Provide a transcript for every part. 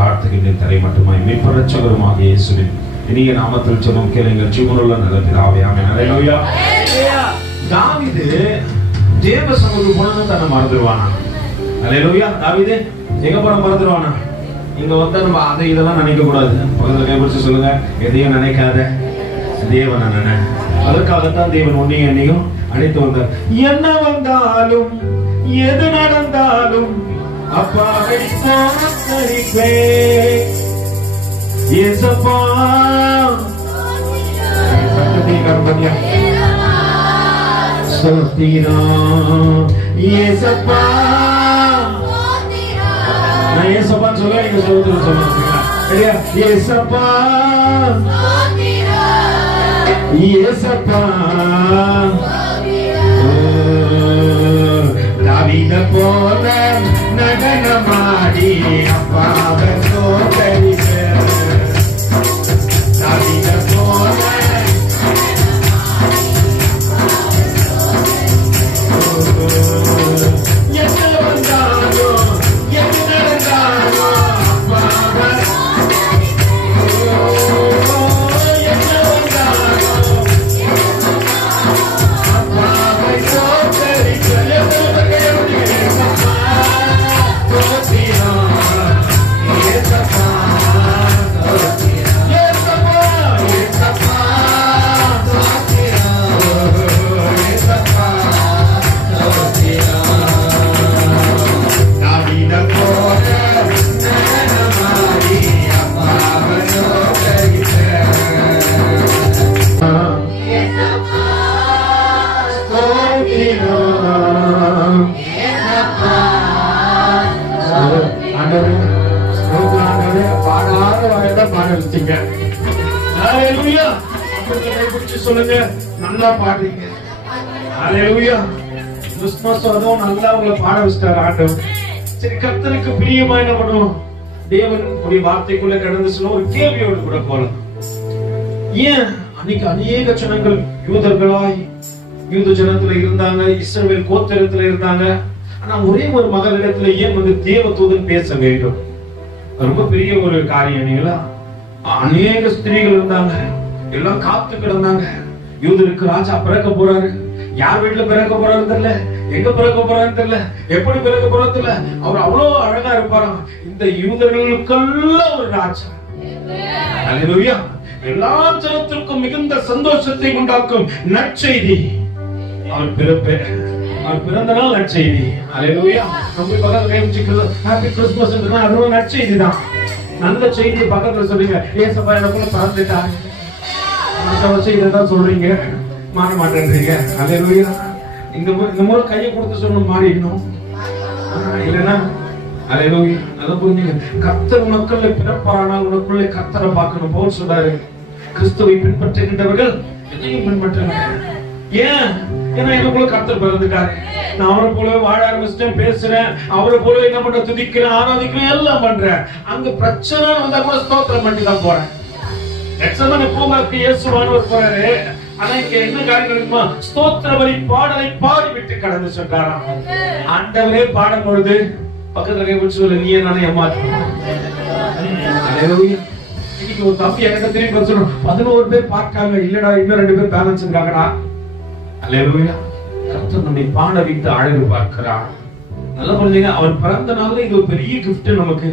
தாழ்த்துகின்ற தரை மட்டுமாய் மீட்பர் இரட்சகருமாக இயேசுவின் இனிய நாமத்தில் ஜெபம் கேளுங்கள். ஜீவனுள்ள நல்ல பிதாவே, ஆமென். ஹல்லேலூயா. தாவீது தேவ சமூகத்துக்கு போனது தன்னை மறந்துடுவானா? ஹல்லேலூயா. தாவீது எங்க போன மறந்துடுவானா? இங்க வந்தா நம்ம அதை இதெல்லாம் நினைக்க கூடாது. பக்கத்துல கைப்பிடிச்சு சொல்லுங்க, எதையும் நினைக்காத, தேவனை நினை. அதற்காகத்தான் தேவன் உன்னையும் என்னையும் அழைத்து வந்தார். என்ன வந்தாலும் எது நடந்தாலும் அப்பாவை ஸ்தோத்திரிப்பேன். இயேசப்பா சத்தத்தை கர்மதியா ஸ்தோத்திரம். இயேசப்பா நான் இயேசப்பா சொல்ல, நீங்க ஸ்தோத்திரம் சொல்லுங்க. சரியா? இயேசப்பா இயேசப்பா. தாவீத போல நடனமாடி அப்பாவை ஸ்தோத்திரிப்பேன். தாவீத போல என்ன வந்தாலும் எது நடந்தாலும் அப்பாவை சொல்லுங்க, நல்லா பாடுறீங்க. ஹல்லேலூயா. கிறிஸ்துமஸ் அதுவும் நல்லா உங்களை பாட வச்சிட்டாரு ஆண்டவர். சரி, கர்த்தருக்கு பிரியமா என்ன பண்ணுவோம்? தேவன் உடைய வார்த்தைக்குள்ள கடந்து சொல்ல ஒரு கேள்வியோடு கூட போலாம். ஏன் அன்னைக்கு அநேக ஜனங்கள் யூதர்களாய் யூத ஜனத்துல இருந்தாங்க, இஸ்ரவேல் கோத்திரத்துல இருந்தாங்க. ஆனா ஒரே ஒரு மகளிடத்துல ஏன் வந்து தேவதூதன் பேச வேண்டும்? ரொம்ப பெரிய ஒரு காரியம் இல்லைங்களா? அநேக ஸ்திரீகள் இருந்தாங்க, எல்லாம் காத்து கிடந்தாங்க. யூதருக்கு ராஜா பிறக்க போறாரு. யார் வீட்டுல பிறக்க போறாரு தெரியல, எங்க பிறக்க போறாரு தெரியல, எப்படி பிறக்க போறாரு தெரியல. அவர் அவ்வளவு அழகா இருப்பாராம். இந்த யூதர்களுக்கெல்லாம் ஒரு ராஜா. ஹல்லேலூயா. எல்லா ஜனத்திற்கும் மிகுந்த சந்தோஷத்தை உண்டாக்கும் நற்செய்தி அவர் பிறப்பு, அவர் பிறந்த நாள் நற்செய்தி. ஹல்லேலூயா. நம்ம பக்கத்துல கைப்பிடிக்கிறது ஹாப்பி கிறிஸ்துமஸ் என்றா அதுவும் நற்செய்தி தான். நல்ல செய்தி பக்கத்துல சொல்றீங்க, ஏசப்பா எனக்குள்ள பிறந்துட்டாங்க, இதான் சொல்றீங்க, மாற மாட்டேன்றீங்க. ஹல்லேலூயா. இந்த முறை கையை கொடுத்து சொன்ன மாறிடணும் இல்லைன்னா. ஹல்லேலூயா. அதை புரிஞ்சுங்க. கர்த்தர் உனக்குள்ள பிறப்பானால் உனக்குள்ளே கர்த்தரை பார்க்கணும். பவுல் சொல்றாரு, கிறிஸ்துவை பின்பற்றுகின்றவர்கள் என்னையும் பின்பற்றுங்க. ஏன்? ஏன்னா எனக்குள்ள கர்த்தர் பிறந்துட்டாரு. நான் அவரை போலவே வாழ ஆரம்பிச்சிட்டேன், பேசுறேன், அவரை போலவே என்ன பண்ற, துதிக்கிறேன், ஆராதிக்கிறேன், எல்லாம் பண்றேன். அங்க பிரச்சனை வந்தா கூட ஸ்தோத்திரம் பண்ணி தான் போறேன். பூமாக்கு இயேசுவானவர் போறாரு. ஆனா இங்க என்ன காரியம் இருக்குமா? ஸ்தோத்திர பலி பாடலை பாடி விட்டு கடந்து சென்றாராம். ஆண்டவரே பாடும் பொழுது பக்கத்துல கைப்பிடிச்சு சொல்ல, நீ நானே ஏமாற்றணும். இன்னைக்கு ஒரு தம்பி எனக்கு திரும்பி சொல்லணும், 11 பேர் பார்க்காங்க, இல்லடா இன்னும் 2 பேர் பேலன்ஸ் இருக்காங்கடா. அல்லேலூயா. கர்த்தர் நம்மை பாட வைத்து அழகு பார்க்கிறார். நல்லா புரிஞ்சுங்க. அவர் பிறந்த நாள்ல இது ஒரு பெரிய கிஃப்ட் நமக்கு.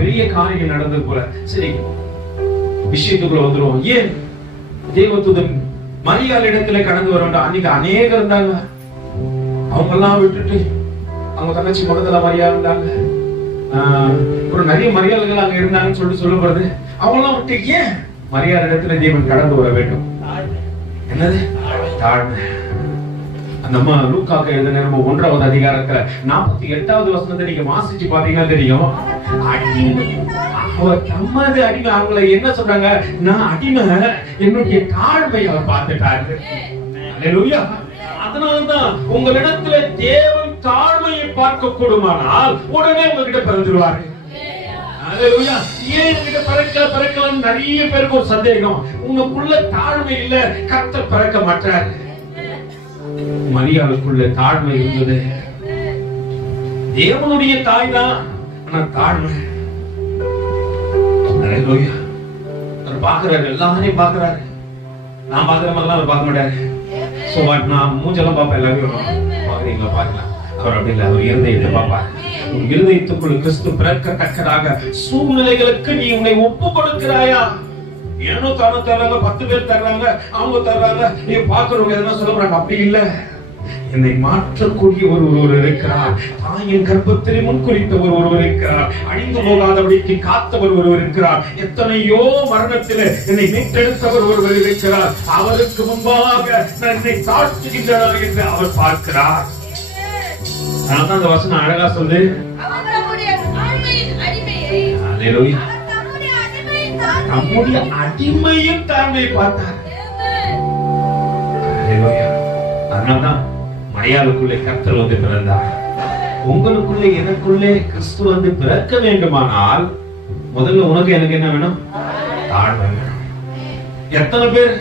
பெரிய காரியம் நடந்தது போல. சரி, விஷயத்துக்குள்ள வந்துருவோம். ஏன் தேவதூதன் மரியாள் இடத்துல கடந்து வர வேண்டாம்? அன்னைக்கு அநேகம் இருந்தாங்க. அவங்க எல்லாம் விட்டுட்டு அவங்க தங்கச்சி முதல்ல மரியாள் இருந்தாங்க, அப்புறம் நிறைய மரியாதைகள் அங்க இருந்தாங்கன்னு சொல்லிட்டு சொல்லப்படுது. அவங்க எல்லாம் விட்டு ஏன் மரியாள் இடத்துல தேவன் கடந்து வர வேண்டும்? என்னது? தாழ்மை. அந்த அம்மா லூக்காக்கு எழுதின 1வது அதிகாரத்துல 48வது வசனத்தை நீங்க வாசிச்சு பாத்தீங்கன்னா தெரியும். அவர் தம்மது அடிமை. அவங்களை என்ன சொல்றாங்க? நான் அடிமை, என்னுடைய தாழ்மை அவர் பார்த்துட்டாரு. அல்லேலூயா. அதனாலதான் உங்களிடத்துல தேவன் தாழ்மையை பார்க்க கூடுமானால் உடனே உங்ககிட்ட பிறந்துருவாரு. அல்லேலூயா. ஏன் என்கிட்ட பிறக்கலாம்? நிறைய பேருக்கு ஒரு சந்தேகம், உங்களுக்குள்ள தாழ்மை இல்ல, கர்த்தர் பிறக்க மாட்டார். மரியாளுக்குள்ள தாழ்மை இருந்தது. தேவனுடைய தாய் தான், ஆனா தாழ்மை. ஹalleluya. அவர் பாக்குறாரு, எல்லாரையும் பாக்குறாரு. நான் பாக்குற மாதிரிலாம் அவர் பார்க்க மாட்டாரு. சோ நான் மூஞ்செல்லாம் பார்ப்பேன், எல்லாரும் பாக்குறீங்களா பாக்கலாம். அவர் அப்படி இல்லை, அவர் இருதயத்தை பார்ப்பார். இருதயத்துக்குள் கிறிஸ்து பிறக்கத்தக்கதாக சூழ்நிலைகளுக்கு நீ உன்னை ஒப்பு கொடுக்கிறாயா? ஏனோ தானே தர்றாங்க, 10 பேர் தர்றாங்க, அவங்க தர்றாங்க, நீ பாக்குறவங்க எதனா சொல்ல போறாங்க. அப்படி இல்ல, என்னை மாற்றக்கூடிய ஒருவர் இருக்கிறார். தாயின் கர்ப்பத்திலே முன்குறித்த ஒருவர் இருக்கிறார். அழிந்து போகாதபடிக்கு காத்தவர் ஒருவர் இருக்கிறார். எத்தனையோ மரணத்திலே என்னை மீட்டெடுத்தவர் ஒருவர் இருக்கிறார். அவருக்கு முன்பாக என்னை தாழ்த்துகின்றார் என்று அவர் பார்க்கிறார். அதனால அந்த வசனம் அழகா சொல்லு, நம்முடைய அடிமையும் தாழ்மையை பார்த்தார். அதனால்தான் மரியாளுக்குள்ளே கர்த்தர் வந்து பிறந்தார். உங்களுக்குள்ளே எனக்குள்ளே கிறிஸ்து வந்து பிறக்க வேண்டுமானால் முதல்ல உனக்கு எனக்கு என்ன வேணும்? தாழ்மை வேணும். எத்தனை பேர்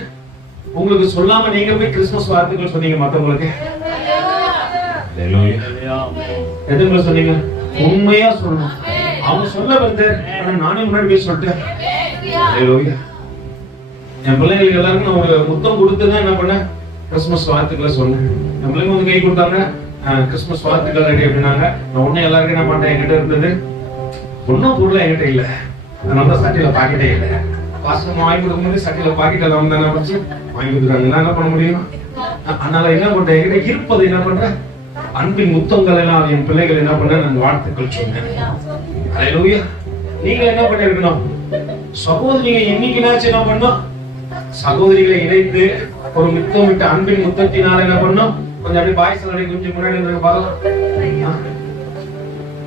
உங்களுக்கு சொல்லாம நீங்க போய் கிறிஸ்துமஸ் வார்த்தைகள் சொன்னீங்க மத்தவங்களுக்கு? எதுங்களை சொன்னீங்க? உண்மையா சொல்லணும். அவங்க சொல்ல வந்து நானே முன்னாடி போய் சொல்லிட்டேன். என் பிள்ளைங்களுக்கு எல்லாருக்கும் நான் ஒரு முத்தம் கொடுத்துதான் என்ன பண்ண கிறிஸ்துமஸ் வாழ்த்துக்களை சொன்னேன். என் பிள்ளைங்க வந்து கை கொடுத்தாங்க, கிறிஸ்துமஸ் வாழ்த்துக்கள் ரெடி அப்படின்னாங்க. நான் உடனே எல்லாருக்கும் என்ன பண்ணேன், என்கிட்ட இருந்தது ஒன்னும் பொருள் என்கிட்ட இல்ல. அதனால சட்டையில பாக்கெட்டே இல்லை. பாசம் வாங்கி கொடுக்கும் போது சட்டையில பாக்கெட் எல்லாம் தானே வச்சு வாங்கி கொடுக்குறாங்க. நான் என்ன பண்ண முடியும்? அதனால என்ன பண்றேன், என்கிட்ட இருப்பது என்ன பண்றேன், அன்பின் முத்தங்கள் எல்லாம் என் பிள்ளைகள் என்ன பண்ண நான் வாழ்த்துக்கள் சொன்னேன். ஹல்லேலூயா. நீங்க என்ன பண்ணிருக்கணும்? சகோதரிங்க என்னைக்குனாச்சும் என்ன பண்ணோம், சகோதரிகளை இணைத்து ஒரு முத்தம் விட்டு அன்பின் முத்தத்தினால என்ன பண்ணோம், கொஞ்சம் அப்படியே பாய்ஸ் கொஞ்சம் முன்னாடி பார்க்கலாம்.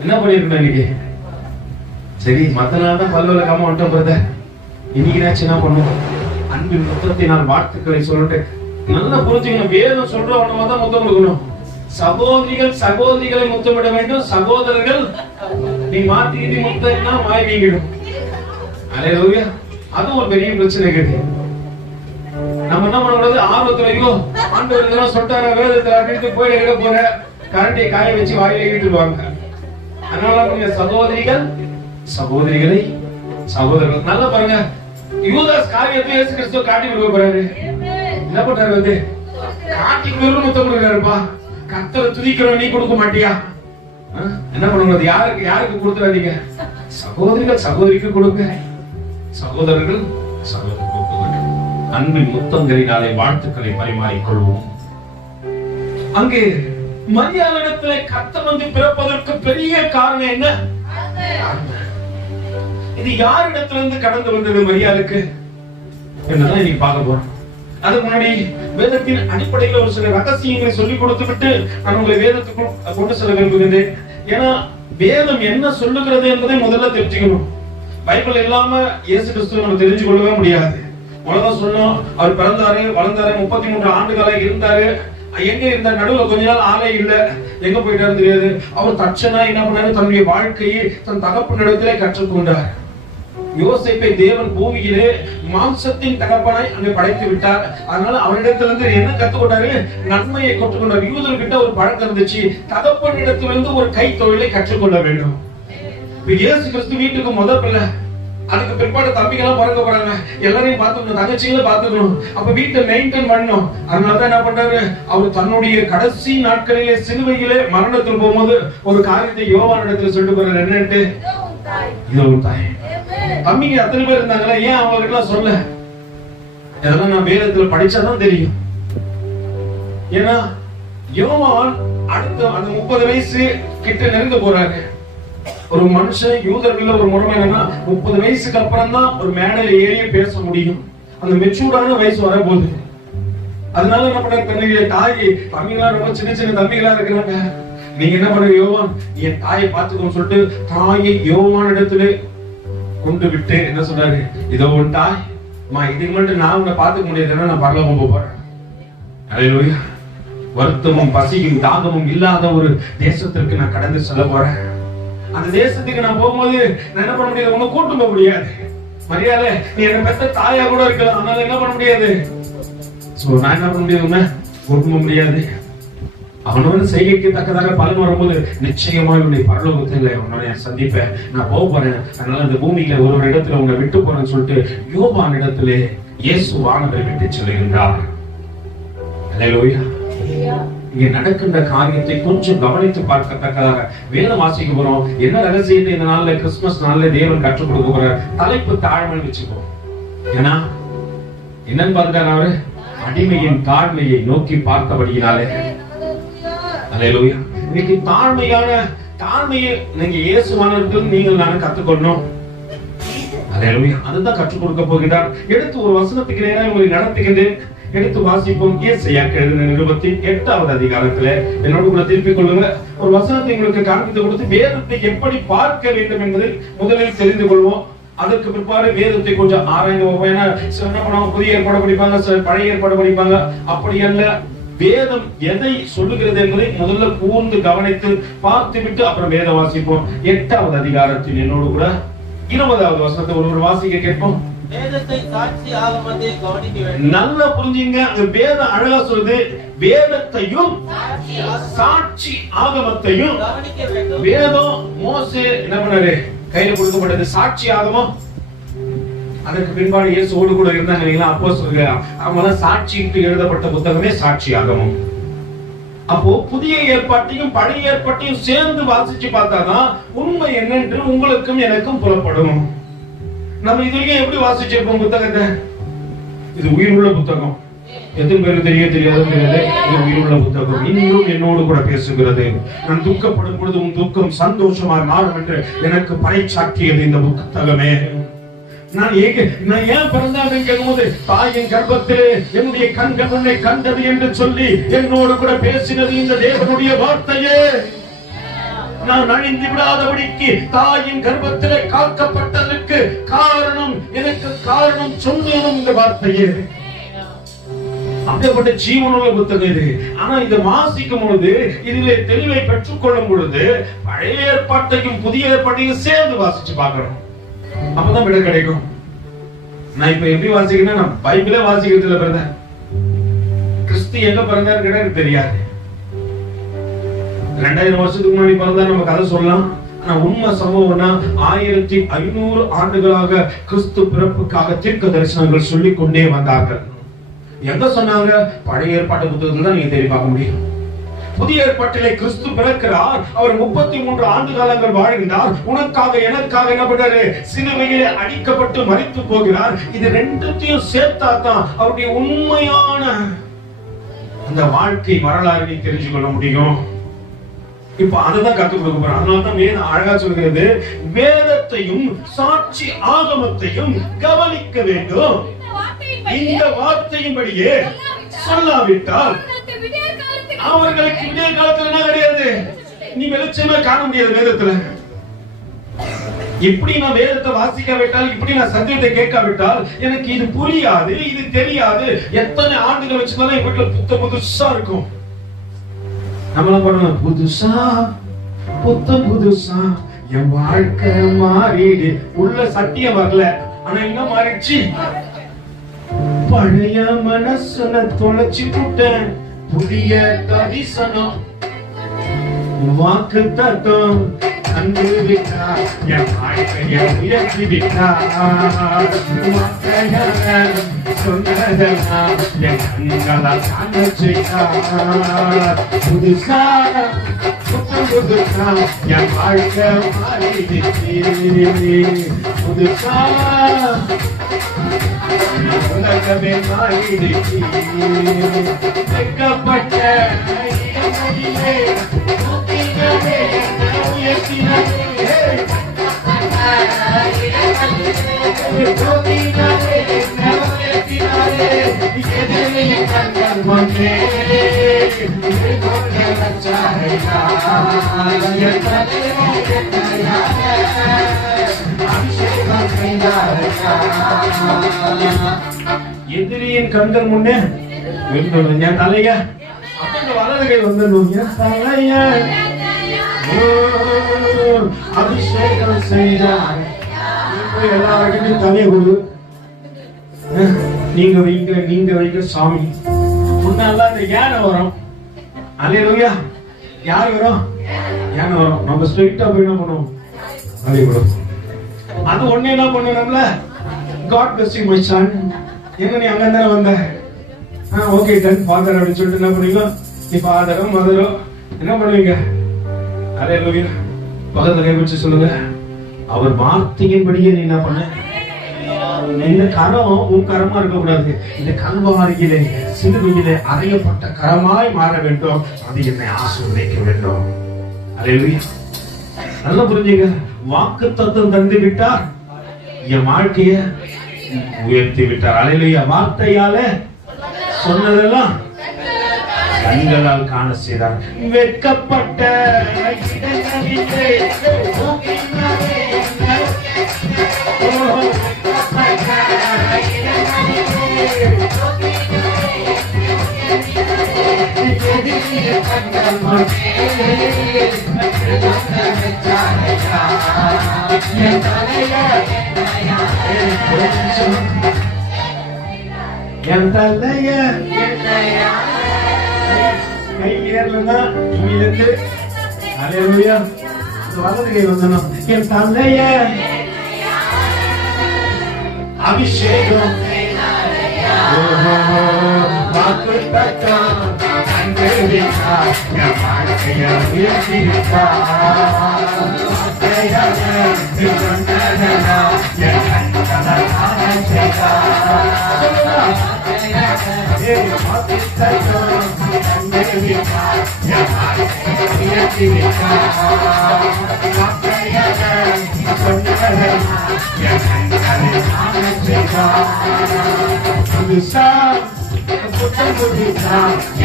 என்ன பண்ணிருக்கணும் இன்னைக்கு? சரி, மத்த நாள் தான் பல்லுல காம வந்துட்டோம் பிரதர். இன்னைக்குனாச்சும் என்ன பண்ணும், அன்பின் முத்தத்தினால் வாழ்த்துக்களை சொல்லிட்டு நல்லா புரிஞ்சுக்கணும். வேதம் சொல்றவனமா தான் முத்தம் கொடுக்கணும். சகோதரிகள் சகோதரிகளை முத்தமிட வேண்டும், சகோதரர்கள் நீ மாத்தி முத்தம்னா வாய் வீங்கிடும். ஹல்லேலூயா. அது ஒரு பெரிய பிரச்சனை இருக்குது. நம்ம என்ன பண்ணக்கூடாது, ஆர்வத்துல ஆண்டவர் இதெல்லாம் சொல்லிட்டாரு வேதத்துல அப்படின்னு போய் எடுக்க போற கரண்டியை காய வச்சு வாயில ஈட்டுவாங்க. அதனால நீங்க சகோதரிகள் சகோதரிகளை சகோதரர்கள் நல்லா பாருங்க. யூதாஸ் காரியத்தை இயேசு கிறிஸ்து காட்டி கொடுக்க போறாரு. என்ன பண்றாரு, வந்து காட்டி கொடுக்க முத்தம் கொடுக்குறாருப்பா. கர்த்தரை துதிக்கிறவன் நீ கொடுக்க மாட்டியா? என்ன பண்ணுங்க, யாருக்கு யாருக்கு கொடுத்துறாதீங்க. சகோதரிகள் சகோதரிக்கு கொடுங்க, சகோதரர்கள் சகோதரருக்கு கொடுக்க. அன்பின் முத்தங்களினாலே வாழ்த்துக்களை பரிமாறிக்கொள்வோம். அங்கே மரியாளிடத்திலே கர்த்தர் வந்து பிறப்பதற்கு பெரிய காரணம் என்ன? இது யாரிடத்திலிருந்து கடந்து வந்தது மரியாளுக்கு என்னதான் இன்னைக்கு பார்க்க போறோம். அதுக்கு முன்னாடி வேதத்தின் அடிப்படையில் ஒரு சில ரகசியங்களை சொல்லிக் கொடுத்து விட்டு நான் உங்களை வேதத்துக்குள் கொண்டு செல்ல விரும்புகிறேன். ஏன்னா வேதம் என்ன சொல்லுகிறது என்பதை முதல்ல தெரிஞ்சுக்கணும். பைபிள் இல்லாம இயேசு கிறிஸ்துவை நம்ம தெரிஞ்சு கொள்ளவே முடியாது. உலகம் சொன்னோம், அவர் பிறந்தாரு, வளர்ந்தாரு, 33 ஆண்டுகளா இருந்தாரு. எங்க இருந்த நடுவுல கொஞ்ச நாள் ஆளே இல்ல, எங்க போயிட்டாரு தெரியாது. அவர் தட்சணா என்ன பண்ணாரு, தன்னுடைய வாழ்க்கையை தன் தகப்பனிடத்திலே கற்றுக்கொண்டார். யோசேப்பை தேவன் பூமியிலே மாம்சத்தின் தகப்பனாய் அங்கே படைத்து விட்டார். அதனால அவரிடத்திலிருந்து என்ன கற்றுக்கொண்டாரு, நன்மையை கற்றுக்கொண்டார். யூதர்கிட்ட ஒரு பழக்கம் இருந்துச்சு, தகப்பனிடத்திலிருந்து ஒரு கை தொழிலை கற்றுக்கொள்ள வேண்டும். இயேசு கிறிஸ்து வீட்டுக்கு முதல் பிள்ளை, அதுக்கு பிற்பாடு தம்பிகளாம் பிறக்க போறாங்க, எல்லாரையும் பார்த்துக்கணும், தங்கச்சிகளை பார்த்துக்கணும், அப்ப வீட்டை மெயின்டைன் பண்ணணும். அதனாலதான் என்ன பண்றாரு, அவர் தன்னுடைய கடைசி நாட்களிலே சிலுவையிலே மரணத்தில் போகும்போது ஒரு காரியத்தை யோவான் இடத்துல சொல்லிட்டு போறாரு. என்னன்ட்டு, இதோ தாய். தம்பிங்க அத்தனை பேர் இருந்தாங்களா, ஏன் அவங்க கிட்ட சொல்ல? இதெல்லாம் நான் வேதத்துல படிச்சாதான் தெரியும். ஏன்னா யோவான் அடுத்த அந்த 30 வயசு கிட்ட நெருங்க போறாரு. ஒரு மனுஷன் யூதர்கள ஒரு முறை என்னன்னா 30 வயசுக்கு அப்புறம் தான் ஒரு மேடையில ஏறி பேச முடியும். அந்த மெச்சூர்டான வயசு வரப்போகுது. அதனால என்ன பண்ண, தன்னுடைய தாய் தம்பிகளா ரொம்ப சின்ன சின்ன தம்பிகளா இருக்கிறாங்க. நீங்க என்ன பண்ணுங்க, யோவான் என் தாயை பார்த்துக்கோன்னு சொல்லிட்டு தாயை யோவான் இடத்துல கொண்டு விட்டு என்ன சொன்னாரு, இதோ உன் தாய், இதுக்கு மட்டும் நான் உன்னை பார்த்துக்க முடியாதுன்னா நான் பரலோகம் போறேன். அல்லேலூயா. வருத்தமும் பசியும் தாகமும் இல்லாத ஒரு தேசத்திற்கு நான் கடந்து செல்ல போறேன். அந்த தேசத்துக்கு நான் போகும்போது நான் என்ன பண்ண முடியாது, உன்னை கூட்டு போக முடியாது. மரியாதை நீ என்ன பெத்த தாயா கூட இருக்கலாம், அதனால என்ன பண்ண முடியாது. சோ நான் என்ன பண்ண முடியாது, உன்னை கூட்டு போக முடியாது. அவனவன் செய்கைக்கு தக்கதாக பலன் வரும்போது நிச்சயமா உன்னை பரலோகத்தில் உன்னை சந்திப்பேன், நான் போக போறேன், அதனால இந்த பூமியில ஒரு இடத்துல உன்னை விட்டு போறேன்னு சொல்லிட்டு யோவான் இடத்திலே இயேசு வானத்தை விட்டு செல்கின்றார். அல்லேலூயா. இங்க நடக்கின்ற காரியத்தை கொஞ்சம் கவனித்து பார்க்கத்தக்கதாக வேதம் வாசிக்க போறோம். என்ன ரகசியத்தை இந்த நாள்ல கிறிஸ்துமஸ் நாள்ல தேவன் கற்றுக் கொடுக்க போற தலைப்பு தாழ்மைன்னு வச்சுக்கோ. ஏன்னா என்னன்னு பார்த்துட்டாரு அவரு, அடிமையின் தாழ்மையை நோக்கி பார்த்தபடியினாலே. அல்லேலூயா. இன்னைக்கு தாழ்மையை நீங்க இயேசுவானவர்கள் நீங்கள் நானும் கத்துக்கொள்ளணும். அல்லேலூயா. அதுதான் கற்றுக் கொடுக்க போகிறார். எடுத்து ஒரு வசனத்துக்கு நேரா உங்களை நடத்துகின்றேன். எடுத்து வாசிப்போம். ஏசாயா எழுதின 28வது அதிகாரத்துல என்னோட கூட திருப்பிக் கொள்ளுங்க. ஒரு வசனத்தை உங்களுக்கு காண்பித்து கொடுத்து வேதத்தை எப்படி பார்க்க வேண்டும் என்பதை முதலில் தெரிந்து கொள்வோம். அதற்கு பிற்பாடு வேதத்தை கொஞ்சம் ஆராய்ந்து பார்ப்போம். ஏன்னா என்ன பண்ணுவாங்க, புதிய ஏற்பாடு படிப்பாங்க, பழைய ஏற்பாடு படிப்பாங்க. அப்படி அல்ல, வேதம் எதை சொல்லுகிறது என்பதை முதல்ல கூர்ந்து கவனித்து பார்த்து விட்டு அப்புறம் வேதம் வாசிப்போம். 8வது அதிகாரத்தில் என்னோடு கூட 20வது வசனத்தை ஒரு வாசிக்க கேட்போம். வேதத்தை சாட்சி ஆகமத்தை கவனிக்க வேண்டும். நல்லா புரிஞ்சுங்க. அங்க வேதம் அழகா சொல்லுது, வேதத்தையும் சாட்சி ஆகமத்தையும் கவனிக்க வேண்டும். வேதம் மோசே என்ன பண்ணாரு, கையில கொடுக்கப்பட்டது சாட்சி ஆகமம். அதற்கு பின்பாடு இயேசுவோடு கூட இருந்தாங்க. அப்போஸ்தலர்கள் அவங்க சாட்சியிட்டு எழுதப்பட்ட புத்தகமே சாட்சி ஆகமம். அப்போ புதிய ஏற்பாட்டையும் பழைய ஏற்பாட்டையும் சேர்ந்து வாசிச்சு பார்த்தாதான் உண்மை என்னென்று உங்களுக்கும் எனக்கும் புலப்படும். நம்ம இதுலயே எப்படி வாசிச்சிருப்போம் புத்தகத்தை? இது உயிருள்ள புத்தகம். எத்தனை பேருக்கு தெரியாது. இது உயிருள்ள புத்தகம். இன்னும் என்னோடு கூட பேசுகிறது. நான் துக்கப்படும் பொழுது உன் துக்கம் சந்தோஷமா மாறும் என்று எனக்கு பறைசாற்றியது இந்த புத்தகமே. நான் ஏன் பிறந்தேன் கேட்கும்போது, தாயின் கர்ப்பத்திலே என்னுடைய கண்கள் உன்னை கண்டது என்று சொல்லி என்னோடு கூட பேசினது இந்த தேவனுடைய வார்த்தையே. நான் அழிந்து விடாதபடிக்கு தாயின் கர்ப்பத்திலே காக்கப்பட்டதற்கு காரணம் சொன்னதும் இந்த வார்த்தையே. அப்படிப்பட்ட ஜீவனுள்ள புத்தகம் இது. ஆனா இதை வாசிக்கும் பொழுது இதிலே தெளிவை பெற்றுக் கொள்ளும் பொழுது பழைய ஏற்பாட்டையும் புதிய ஏற்பாட்டையும் சேர்ந்து வாசிச்சு பார்க்கணும். அப்பதான் விட கிடைக்கும். நான் இப்ப எப்படி வாசிக்கிறேன்னா, நான் பைபிளே வாசிக்கிறது இல்ல. பிறந்தேன் கிறிஸ்து எங்க பிறந்தாரு கேட்டா எனக்கு தெரியாது. 2000 வருஷத்துக்கு முன்னாடி பிறந்தா நம்ம கதை சொல்லலாம். ஆனா உண்மை சம்பவம்னா 1500 ஆண்டுகளாக கிறிஸ்து பிறப்புக்காக தீர்க்க தரிசனங்கள் சொல்லிக் கொண்டே வந்தார்கள். எங்க சொன்னாங்க? பழைய ஏற்பாட்டு புத்தகத்துல தான் நீங்க தேடி பார்க்க முடியும். புதிய ஏற்பாட்டிலே கிறிஸ்து பிறக்கிறார். அவர் 33 ஆண்டு காலங்கள் வாழ்ந்தார். உனக்காக எனக்காக என்ன பண்ணாரு? சிலுவையிலே அடிக்கப்பட்டு மரித்து போகிறார். இது ரெண்டுத்தையும் சேர்த்தா தான் அவருடைய உண்மையான அந்த வாழ்க்கை வரலாறு நீ தெரிஞ்சு கொள்ள முடியும். இப்ப அதுதான் கற்றுக் கொடுக்க போறோம். அதனாலதான் வேதம் அழகா சொல்கிறது, வேதத்தையும் சாட்சி ஆகமத்தையும் கவனிக்க வேண்டும். இந்த வார்த்தையின்படியே சொல்லாவிட்டால் அவர்களுக்கு விடிய காலத்துல என்ன கிடையாது, நீ வெளிச்சமே காண முடியாது வேதத்துல. இப்படி நான் வேதத்தை வாசிக்காவிட்டால், இப்படி நான் சத்தியத்தை கேட்காவிட்டால் எனக்கு இது புரியாது, இது தெரியாது. எத்தனை ஆண்டுகள் வச்சுக்கலாம் என் வீட்டுல புதுசா இருக்கும். நம்மளாம் பண்ணணும், புதுசா என் வாழ்க்கை மாறிடு. உள்ள சத்தியம் வரல, ஆனா என்ன மாறிடுச்சு? பழைய மனசுல தொலைச்சு விட்டேன். புதிய தரிசனம் வாக்கு தத்துவம் கண்டு விட்டார். என் வாழ்க்கையை உயர்த்தி விட்டார். சொன்னதெல்லாம் என் கண்களால் காணச்சிட்டார். புதுசா என் வாழ்க்கை மாறிடுச்சு. புதுசா உலகமே மாறிடுச்சு. வெட்கப்பட்ட இடங்களிலே உயர்த்தினதே எதிரியின் கண்கள் முன்னே என் தலைய வலது கை வந்து தலைய அபிஷேகம் செய்தார். எல்லாருக்கும் தலைய கொடு, நீங்க வைங்க சாமி. முன்னெல்லாம் இந்த யானை வரும், அல்லேலூயா. யார் வரும்? யானை வரும். நம்ம ஸ்ட்ரைட்டா போய் என்ன பண்ணுவோம்? வழிபடும். அது ஒண்ணு என்ன பண்ணும் நம்மள? God bless you my son. எங்க நீ அங்க தானே வந்த? ஓகே டன் ஃபாதர் அப்படின்னு சொல்லிட்டு என்ன பண்ணுவீங்க? நீ ஃபாதரோ மதரோ என்ன பண்ணுவீங்க? அல்லேலூயா. பக்கத்துல கை வச்சு சொல்லுங்க, அவர் வார்த்தையின்படியே நீ என்ன பண்ண? இந்த கரம் உன் கரமா இருக்க கூடாது. இந்த கல்வாரியிலே சிலுவையிலே அறையப்பட்ட கரமாய் மாற வேண்டும். அது என்னை ஆசீர்வதிக்க வேண்டும். அல்லேலூயா. நல்லா புரிஞ்சுங்க. வாக்குத்தத்தம் தந்து விட்டார், என் வாழ்க்கைய உயர்த்தி விட்டார். அல்லேலூயா. வார்த்தையால சொன்னதெல்லாம் கண்களால் காண செய்தார். வெட்கப்பட்ட என் தலைய கை ஏறலன்னா இங்கிலிருந்து அல்லேலூயா வலது கை வந்தனும். என் தலைய அபிஷேகம் வாக்குத்தத்தம் தந்து விட்டார், என் வாழ்க்கைய உயர்த்தி விட்டார். என் கண்களால் காண செய்தார். வாக்குத்தத்தம் தந்து விட்டார், என் வாழ்க்கைய உயர்த்தி விட்டார். என் கண்களால் காண செய்தார். புதுசா புத்தம் புதுசா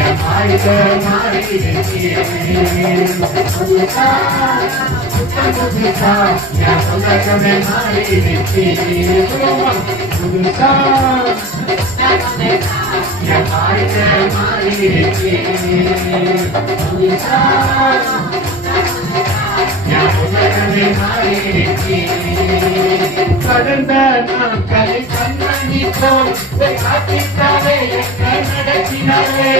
என் வாழ்க்கை மாறிடுச்சேன். புதுசா புத்தம் புதுசா என் உலகமே மாறிடுச்சேன். புதுசா என் வாழ்க்கை மாறிடுச்சேன். புதுசா என் உலகமே மாறிடுச்சேன். கடந்த நாட்களை கண்மணிப்போம் காத்திட்டாவே என்னை நடத்தினாவே.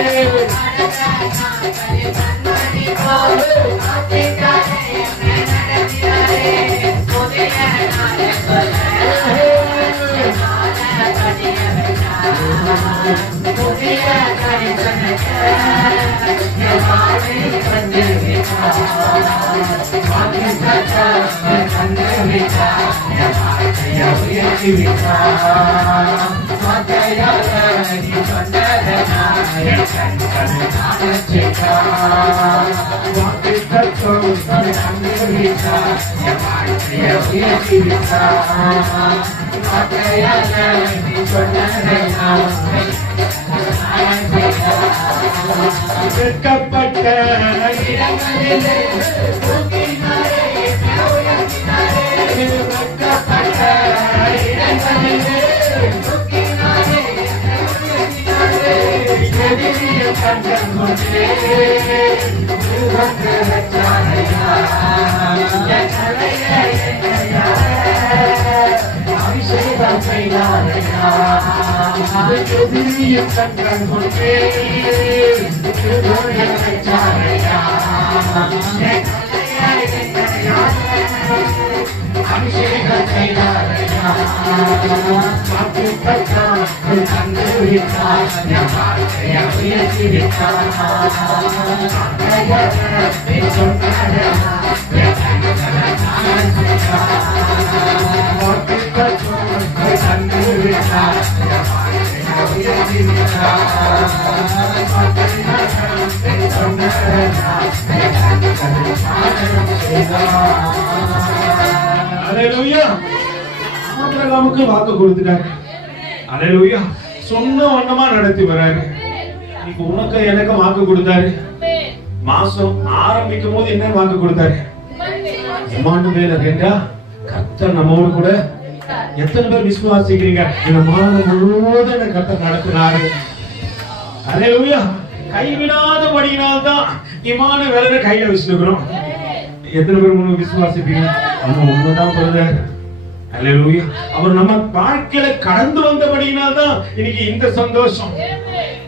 வெட்கப்பட்ட இடங்களிலே ஆபிரகாமுக்கு வாக்கு கொடுத்துட்டாரு. அல்லேலூயா. சொன்ன வண்ணமா நடத்தி வராரு. இப்ப உனக்கு எனக்கு வாக்கு கொடுத்தாரு. மாசம் ஆரம்பிக்கும் போது என்ன வாக்கு கொடுத்தாரு? இம்மானுவேல் கேட்டா கர்த்தர் நம்மோடு கூட. எத்தனை பேர் விசுவாசிக்கிறீங்க? இந்த மாதம் முழுவதும் என்ன கர்த்தர் நடத்தினாரு. அல்லேலூயா. கைவிடாதபடியினால் தான் இம்மானுவேலை கையில வச்சிருக்கிறோம். எத்தனை பேர் விசுவாசிப்பீங்க? நம்ம உண்மைதான் பிரதர். அல்லேலூயா. அவர் நம்ம வாழ்க்கையில கடந்து வந்தபடியினால் தான் இன்னைக்கு இந்த சந்தோஷம்.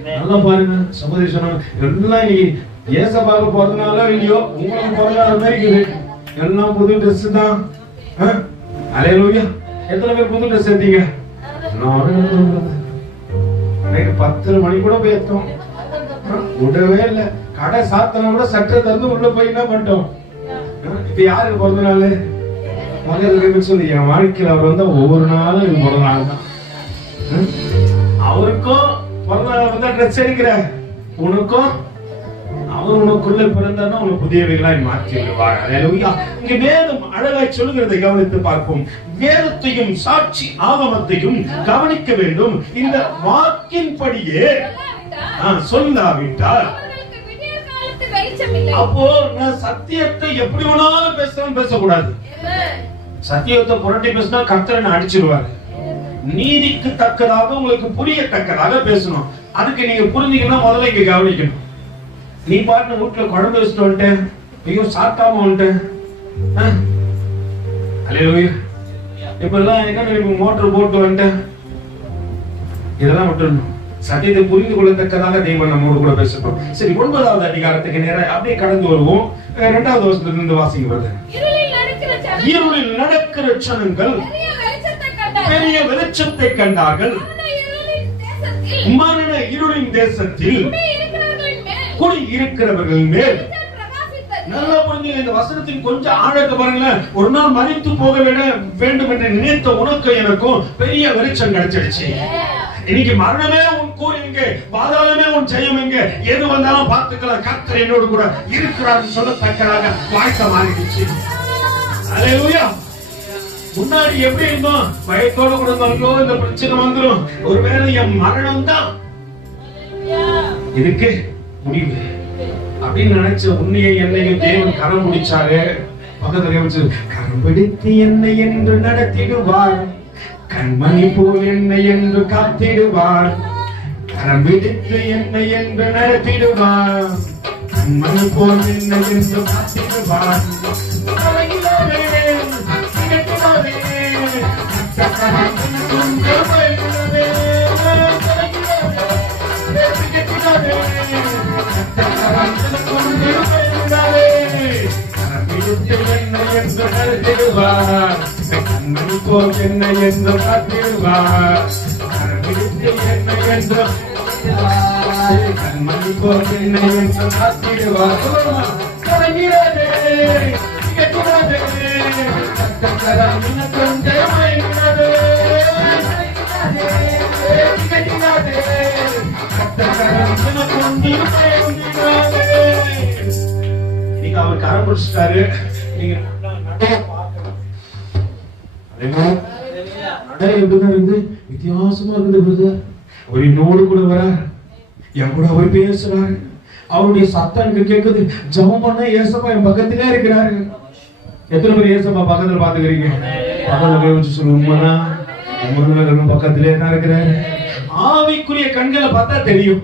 நல்லா பாருங்க சகோதரி சொன்னாங்க, எல்லாம் இன்னைக்கு ஏசப்பாவுக்கு பிறந்தனால இல்லையோ உங்களுக்கு பிறந்தனால மாதிரி இருக்குது. எல்லாம் புது ட்ரெஸ் தான். அல்லேலூயா. எத்தனை பேர் புது ட்ரெஸ் எடுத்தீங்க? நைட்டு 10 மணி கூட போய் எடுத்தோம். விடவே இல்லை. கடை சாத்தன கூட சட்டை தந்து உள்ள போய் என்ன பண்ணிட்டோம். இப்ப யாருக்கு பிறந்த நாள்? மகன் சொல்லி என் வாழ்க்கையில் அவர் வந்து ஒவ்வொரு நாளும் இது பிறந்த நாள் தான். அவருக்கும் பிறந்த நாள் வந்தா ட்ரெஸ் எடுக்கிற, உனக்கும் அவர் உனக்குள்ள பிறந்தாருன்னா உனக்கு புதியவைகளாய் மாற்றி விடுவார். அல்லேலூயா. இங்க வேதம் அழகாய் சொல்லுகிறதை கவனித்து பார்ப்போம். வேதத்தையும் சாட்சி ஆகமத்தையும் கவனிக்க வேண்டும். இந்த வாக்கின்படியே சொல்லாவிட்டால் அப்போ நான் சத்தியத்தை எப்படி வேணாலும் பேசுறேன் பேசக்கூடாது. சத்தியத்தை புரட்டி பேசினா கர்த்தரை அடிச்சிருவாரு. நீதிக்கு தக்கதாக உங்களுக்கு புரியத்தக்கதாக பேசணும். அதுக்கு நீங்க புரிஞ்சீங்கன்னா முதல்ல இங்க கவனிக்கணும். நீ பாட்டு வீட்டுல குழம்பு வச்சுட்டு வந்துட்டேன், ஐயோ சாப்பிட்டாம வந்துட்டேன். அல்லேலூயா. இப்ப எல்லாம் என்ன மோட்டர் போட்டு வந்துட்டேன், இதெல்லாம் விட்டுடணும். சத்தியத்தை புரிந்து கொள்ளத்தக்கதாக தெய்வம் நம்மோடு கூட பேசட்டும். சரி, 9வது அதிகாரத்துக்கு நேரம் அப்படியே கடந்து வருவோம். 2வது வசனத்திலிருந்து வாசிங்க வருது. இருளில் நடக்கிற ஜனங்கள் பெரிய வெளிச்சத்தை கண்டார்கள். மரண இருளின் தேசத்தில் குடி இருக்கிறவர்கள் மேல் நல்லா புரிஞ்சு இந்த வசனத்தின் கொஞ்சம் ஆழத்தை பாருங்களேன். ஒரு நாள் மரித்து போக வேண்டும் என்று நினைத்த உனக்கு எனக்கும் பெரிய வெளிச்சம் கிடைச்சிடுச்சு. இன்னைக்கு மரணமே உன் கூர் எங்க, பாதாளமே உன் ஜெயம் எங்க, எது வந்தாலும் பார்த்துக்கலாம், கர்த்தர் என்னோடு கூட இருக்கிறார் சொல்லத்தக்கதாக வாழ்க்கை மாறிடுச்சு. அல்லேலூயா. முன்னாடி எப்படி இருந்தோம்? பயத்தோட கூட இருந்தோம். இந்த பிரச்சனை வந்துடும், ஒருவேளை என் மரணம் தான் இதுக்கு முடிவு அப்படின்னு நினைச்ச உன்னையை என்னையும் தேவன் கரம் முடிச்சாரு. பக்கத்துல வச்சு கரம் பிடித்து என்னை என்று நடத்திடுவார், கண்மணி போல் என்னை என்று காத்திடுவார். கரம் பிடித்து என்னை என்று நடத்திடுவார், கண்மணி போல் என்னை என்று காத்திடுவார். என்ன என்று காத்திடுவார், கண்மணி போல் என்ன என்று காத்திடுவார். நீங்க அவர் கரம் பிடிச்சிட்டாரு. நீங்க வித்தியாசமா இருக்குது. அவர் என்னோடு கூட வரார், என் கூட அவர் பேசுறாரு, அவருடைய சத்தம் எனக்கு கேட்குது. ஜெபம் பண்ண ஏசப்பா என் பக்கத்திலே இருக்கிறாரு. எத்தனை பேர் ஏசப்பா பக்கத்துல பாத்துக்கிறீங்க? பக்கத்துல வச்சு சொல்லுவோம்னா பக்கத்திலே தான் இருக்கிறாரு. ஆவிக்குரிய கண்களை பார்த்தா தெரியும்.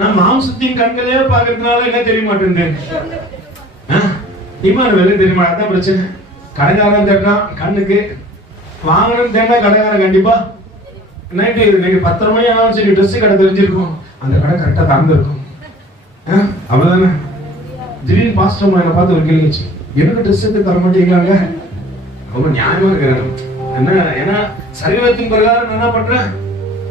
நான் மாம்சத்தின் கண்களே பாக்குறதுனால என்ன தெரிய மாட்டேன். இமான வேலை தெரியுமா? அதான் பிரச்சனை. கடைக்காரன் தேடுறான் கண்ணுக்கு, வாங்கணும் தேடா கடைக்காரன் கண்டிப்பா நைட்டு 10 மணி ஆனாலும் சரி ட்ரெஸ் கடை தெரிஞ்சிருக்கும், அந்த கடை கரெக்டா திறந்துருக்கும். அவ்வளவுதானே. திடீர்னு பாஸ்டர் என்ன பார்த்து ஒரு கேள்வி வச்சு, எனக்கு ட்ரெஸ் எடுத்து தர மாட்டீங்களாங்க? ரொம்ப நியாயமா இருக்கிறேன். என்ன ஏன்னா சரீரத்தின் பிரகாரம் நான் என்ன பண்றேன்,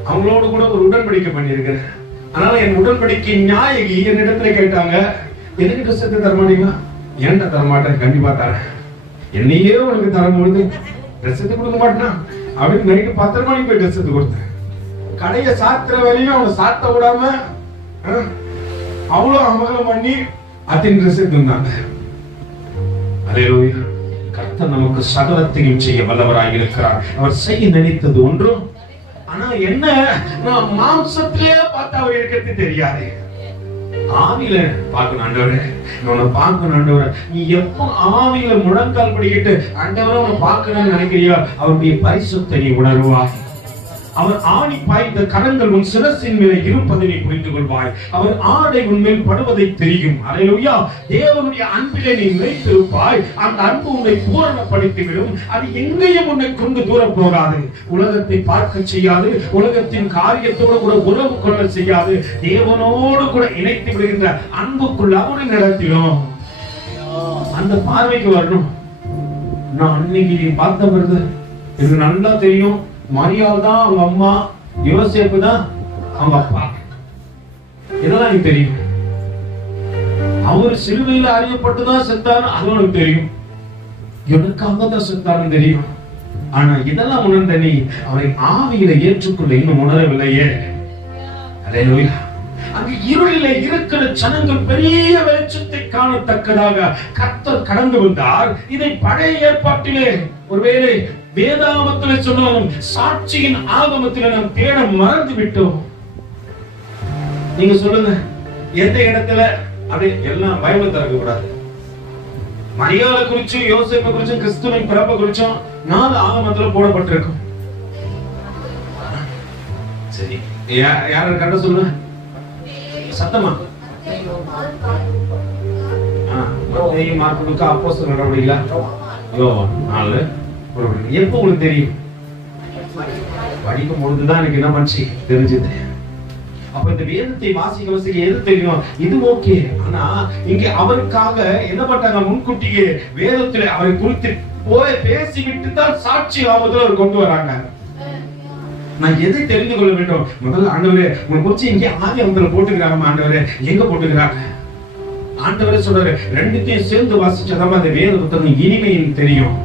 அவங்களோட கூட ஒரு உடன்படிக்கை பண்ணியிருக்கிறேன். அதனால என் உடன்படிக்கை நியாயகி என்னிடத்துல கேட்டாங்க, எனக்கு ட்ரெஸ் எடுத்து தர மாட்டீங்களா? ஏன்டா தர மாட்டேன், கண்டிப்பா தரேன். என்னையே உனக்கு தரும்பொழுது ட்ரெஸ் எடுத்து கொடுக்க மாட்டேனா அப்படின்னு நைட்டு 10 மணிக்கு போய் ட்ரெஸ் எடுத்து கொடுத்தேன். கடையை சாத்துற வேலையும் அவனை சாத்த விடாம அவ்வளவு அமகலம் பண்ணி அத்தின் ட்ரெஸ் எடுத்து வந்தாங்க. அல்லேலூயா. கர்த்தர் நமக்கு சகலத்தையும் செய்ய வல்லவராக இருக்கிறார். அவர் செய்ய நினைத்தது ஒன்றும், ஆனா என்ன நான் மாம்சத்திலே பார்த்து அவர் இருக்கிறது தெரியாது. ஆவியில பார்க்கணும் ஆண்டவரே, உன்னை பார்க்கணும் ஆண்டவரே. நீ எப்போ ஆவியில முழங்கால் படிக்கிட்டு ஆண்டவரை உன்னை பார்க்கணும்னு நினைக்கிறியோ அவருடைய பரிசுத்தை நீ உணர்வாய். அவர் ஆணி பாய்ந்த கரங்கள் உன் சிரசின் மேலே இருப்பதை நீ புரிந்து கொள்வாய். அவர் ஆடை உன்மேல் படுவதை தெரியும். அல்லேலூயா. தேவனுடைய அன்பிலே நீ நிலைத்திருப்பாய். அந்த அன்பு உன்னை பூரணப்படுத்திவிடும். அது எங்கேயும் உன்னை கொண்டு தூர போகாது. உலகத்தை பார்க்க செய்யாது, உலகத்தின் காரியத்தோடு கூட உறவு கொள்ள செய்யாது. தேவனோடு கூட இணைத்து விடுகின்ற அன்புக்குள்ள அவனை நடத்திடும். அந்த பார்வைக்கு வரணும். நான் அன்னைக்கு பார்த்த பிறகு எனக்கு நல்லா தெரியும், மரியாள் தான் அவங்க அம்மா, யோசேப்பு தான் அவங்க அப்பா. இதெல்லாம் எனக்கு தெரியும். அவர் சிலுவையில் அறியப்பட்டுதான் செத்தாரு, அதுவும் எனக்கு தெரியும். எனக்காக தான் செத்தாருன்னு தெரியும். ஆனா இதெல்லாம் உணர்ந்த நீ அவரை ஆவியில ஏற்றுக்கொள்ள இன்னும் உணரவில்லையே. அல்லேலூயா. அங்கு இருளிலே இருக்கிற ஜனங்கள் பெரிய வெளிச்சத்தை காணத்தக்கதாக கர்த்தர் கடந்து வந்தார். இதை பழைய ஏற்பாட்டிலே ஒருவேளை வேதாகமத்திலே சொன்னாலும் சாட்சியின் ஆகமத்திலே நாம் தேட மறந்து விட்டோம். நீங்க சொல்லுங்க, எந்த இடத்துல அப்படி எல்லாம் பைபிள் திறக்க கூடாது. மரியாதை குறிச்சும் யோசேப்பை குறிச்சும் கிறிஸ்துவின் பிறப்பை குறிச்சும் 4 ஆகமத்துல போடப்பட்டிருக்கும். சரி, யாரு கண்ட சொல்லுங்க சத்தமா. மார்க்கு அப்போஸ்தலர் நடவடிக்கைகள் யோவான் 4 எப்ப உங்களுக்கு தெரியும்? படிக்கும் பொழுதுதான் எனக்கு என்ன பண்ணி தெரிஞ்சது. அப்ப இந்த வேதத்தை வாசிக்க எது தெரியும்? இது ஓகே. ஆனா இங்க அவருக்காக என்ன பண்றாங்க? முன்கூட்டியே வேதத்துல அவரை குறித்து போய் பேசிவிட்டு தான் சாட்சி ஆவதில் அவர் கொண்டு வராங்க. நான் எதை தெரிந்து கொள்ள வேண்டும்? முதல்ல ஆண்டவரே உங்களை குறிச்சு இங்கே ஆதியாகமத்துல போட்டுக்கிறாங்க. ஆண்டவரே எங்க போட்டுக்கிறாங்க? ஆண்டவரே சொல்றாரு, ரெண்டுத்தையும் சேர்ந்து வாசிச்சாதான் அந்த வேத புத்தகம் இனிமைன்னு தெரியும்.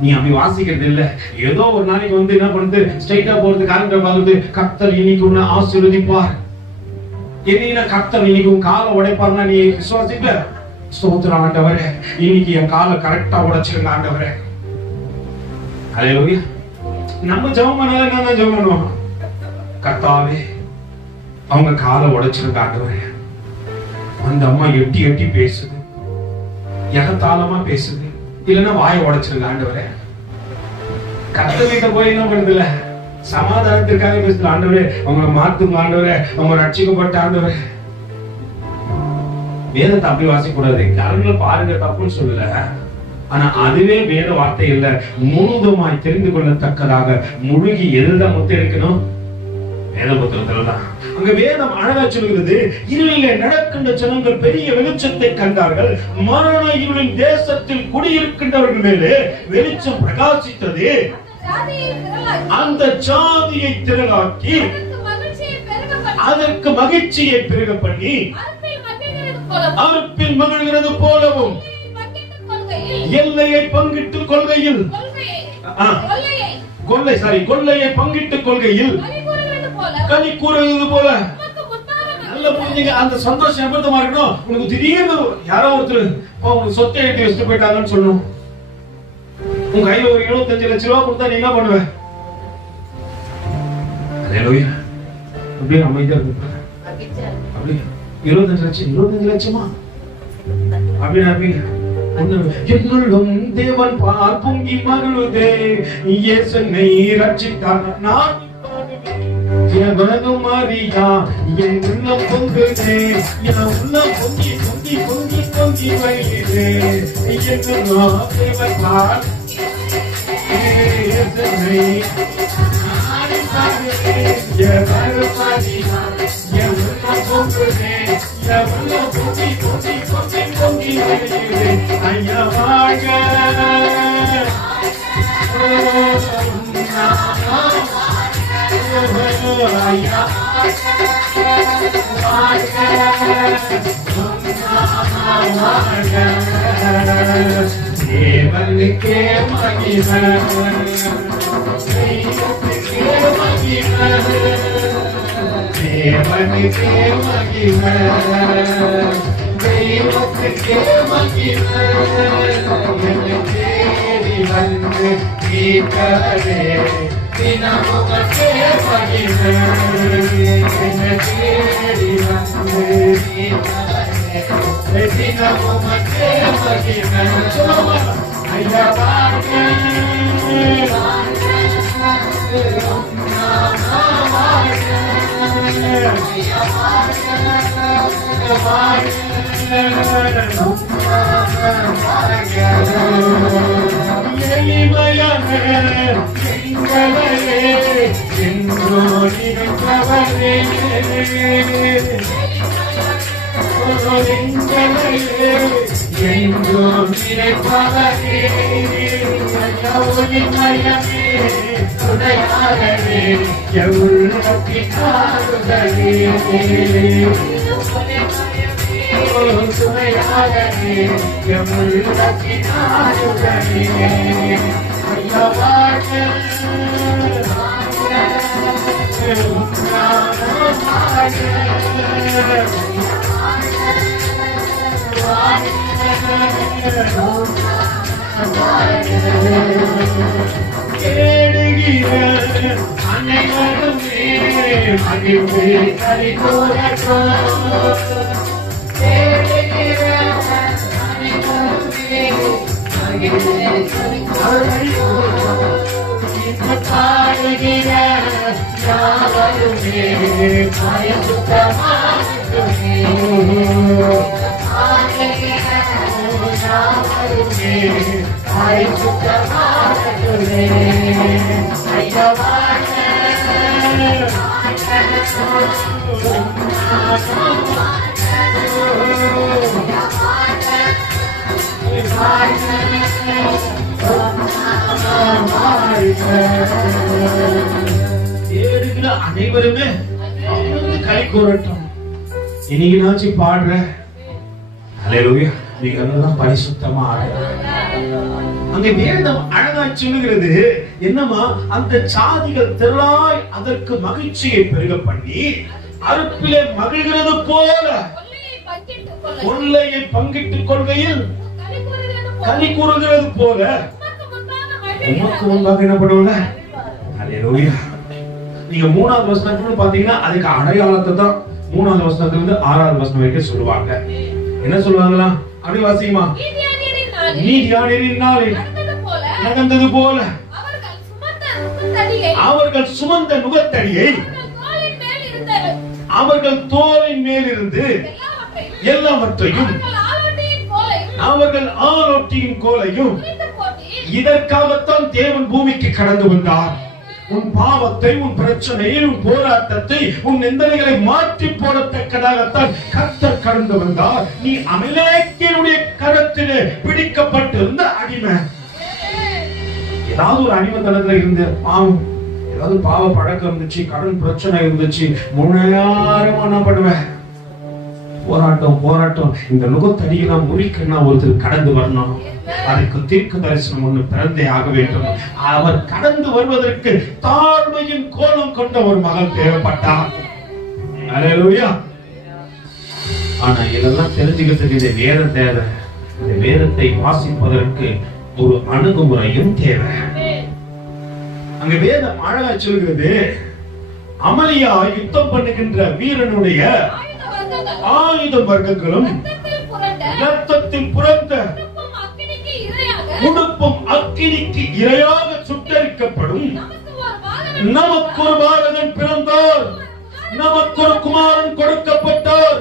நீ அப்படி வாசிக்கிறது இல்ல. ஏதோ ஒரு நாளைக்கு என்ன பண்ணுது, ஸ்ட்ரைட்டா போறது, காலண்டர் பார்க்குது, கர்த்தர் இன்னைக்கு உன்னை ஆசீர்வதிப்பார், என்ன கர்த்தர் இன்னைக்கு உன் காலை உடைப்பார்னா நீ விசுவாசிப்ப? ஸ்தோத்திரம் ஆண்டவரே, இன்னைக்கு என் காலை கரெக்டா உடைச்சிருங்க ஆண்டவரே. அல்லேலூயா. நம்ம ஜெபம் பண்ணாலும் என்ன ஜெபம் பண்ணுவோம்? கர்த்தாவே அவங்க காலை உடைச்சிருங்க ஆண்டவரே. அந்த அம்மா எட்டி எட்டி பேசுது, எகத்தாளமா பேசுது, இல்லன்னா வாயை உடைச்சிருங்க ஆண்டவரே. கர்த்தர்கிட்ட போய் என்ன பண்ணுது இல்ல, சமாதானத்திற்காக பேசுது. ஆண்டவரே அவங்களை மாத்துங்க ஆண்டவரே, அவங்க ரட்சிக்கப்பட்ட ஆண்டவரே. வேதத்தை அப்படி வாசிக்க கூடாது. கரங்களை பாருங்க, தப்புன்னு சொல்லல. ஆனா அதுவே வேத வார்த்தை இல்ல. முழுதுமாய் தெரிந்து கொள்ளத்தக்கதாக முழுகி எதுதான் முத்து எடுக்கணும்? வேத புத்தகத்துலதான். அங்க வேதம் அழகா சொல்கிறது, இருளிலே நடக்கின்ற ஜனங்கள் பெரிய வெளிச்சத்தை கண்டார்கள். மரண இருளின் தேசத்தில் குடியிருக்கின்றவர்கள் மேலே வெளிச்சம் பிரகாசித்தது. அந்த ஜாதியை திரளாக்கி அதற்கு மகிழ்ச்சியை பெருக பண்ணி அறுப்பில் மகிழ்கிறது போலவும் எல்லையை பங்கிட்டுக் கொள்கையில் கொள்ளையை பங்கிட்டுக் கொள்கையில் களி கூறுவது போல. நல்ல புரிஞ்சுங்க. அந்த சந்தோஷம் எப்படிமா இருக்கணும்? உனக்கு திடீர்னு யாரோ ஒருத்தர் உங்களுக்கு சொத்தை எழுதி வச்சுட்டு போயிட்டாங்கன்னு சொல்லணும். உங்க கையில ஒரு 75 லட்சம் ரூபாய் கொடுத்தா நீ என்ன பண்ணுவ? அல்லேலூயா. அப்படியே அமைதியா இருக்கு. அப்படியே 25 லட்சமா அப்படியே என்னுள்ளும் தேவன் பால் பொங்கி மருளுதே, இயேசுவை ரட்சித்தார். நான் மரியா என் உள்ளம் பொங்குதே, என் உள்ளம் பொங்கி பொங்கி பொங்கி பொங்கி வருகிறே. தேவன் பால் இயேசுவை ஐயா வாழ்க, ஐயா தேவனுக்கே மகிமை, தேவனுக்கே மகிமை, தெய்வத்துக்கே மகிமை. என்னை தேடி வந்து மீட்கவே தினமுகே மகிமை. என்னை தேடி வந்து மீட்கவே தினமுகே மகிமை. ஐயா வாழ்க, அனைவருமே கை கூறட்டும். இன்னைக்கு பாடுற அல்லேலூயா, நீங்க எல்லாம் பரிசுத்தமா ஆடுற. அங்க வேதம் அழகா சொல்லுகிறது என்னமா, அந்த சாதிகள் திரளாய் அதற்கு மகிழ்ச்சியை பெருக பண்ணி அறுப்பிலே மகிழ்கிறது போல கொள்ளையை பங்கிட்டுக் கொள்கையில் களி கூறுகிறது போல உமக்கு முன்பாக என்ன பண்ணுவாங்க. அல்லேலூயா. நீங்க 3வது வசனத்துல பாத்தீங்கன்னா அதுக்கு அடையாளத்தை தான் 3வது வசனத்துல இருந்து 6வது வசனம் வரைக்கும் சொல்லுவாங்க. என்ன சொல்லுவாங்களா? அப்படி வாசிக்குமா? நீதியானரின் நாளில் நடந்தது போல அவர்கள் சுமந்த நுகத்தடியை அவர்கள் தோளின் மேல் இருந்து எல்லாவற்றையும் அவர்கள் ஆலோட்டியின் கோலையும். இதற்காகத்தான் தேவன் பூமிக்கு கடந்து வந்தார். உன் பாவத்தை, உன் பிரச்சனையை, உன் போராட்டத்தை, உன் நிந்தனைகளை மாற்றி போடத்தக்கதாகத்தான் கர்த்தர் கடந்து வந்தார். நீ அமலேக்கியனுடைய கரத்திலே பிடிக்கப்பட்டிருந்த அடிமை. ஏதாவது ஒரு அடிமைத்தனத்துல இருந்த பாவம், ஏதாவது பாவ பழக்கம் இருந்துச்சு, கடன் பிரச்சனை இருந்துச்சு, 3 நேரம் என்ன பண்ணுவேன்? போராட்டம் போராட்டம். இந்த நுகத்தடியெல்லாம் முறிக்கன்னா ஒருத்தர் கடந்து வரணும். அதுக்கு தீர்க்க தரிசனம் ஒண்ணு பிறந்தே ஆக வேண்டும். அவர் கடந்து வருவதற்கு தாழ்மையின் கோலம் கொண்ட ஒரு மகள் தேவைப்பட்டார். அல்லேலூயா. ஆனா இதெல்லாம் தெரிஞ்சுக்கிறதுக்கு இந்த வேதம் தேவை. இந்த வேதத்தை வாசிப்பதற்கு ஒரு அணுகுமுறையும் தேவை. அங்க வேதம் அழகா சொல்கிறது, அமலியா யுத்தம் பண்ணுகின்ற வீரனுடைய ஆயுத வர்க்கங்களும் ரத்தத்தில் புரண்ட உடுப்பும் அக்கினிக்கு இரையாக சுட்டரிக்கப்படும். நமக்கு ஒரு பாலகன் பிறந்தார், நமக்கு ஒரு குமாரன் கொடுக்கப்பட்டார்.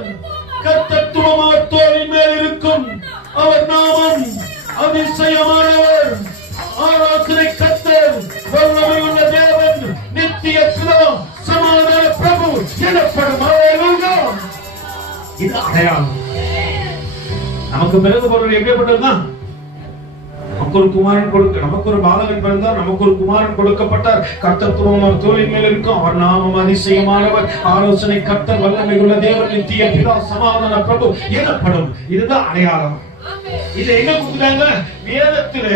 கர்த்தத்துவம் அவர் தோளின் மேல் இருக்கும். அவர் நாமம் அதிசயமானவர், ஆராதனை கர்த்தர், வல்லமை உள்ள தேவன், நித்திய பிதா, சமாதான பிரபு எனப்படும். இது அடையாளம். நமக்கு பிறகு பொருள் எப்படிப்பட்டதுதான்? நமக்கு ஒரு குமாரன் கொடுக்க, நமக்கு ஒரு பாலகன் பிறந்தார், நமக்கு ஒரு குமாரன் கொடுக்கப்பட்டார். கர்த்தத்துவம் அவர் தோளின் மேல் இருக்கும். அவர் நாமம் அதிசயமானவர், ஆலோசனை கர்த்தர், வல்லமை உள்ள தேவன், நித்திய பிதா, சமாதான பிரபு எனப்படும். இதுதான் அடையாளம். இதை எங்க கொடுத்தாங்க? வேதத்துல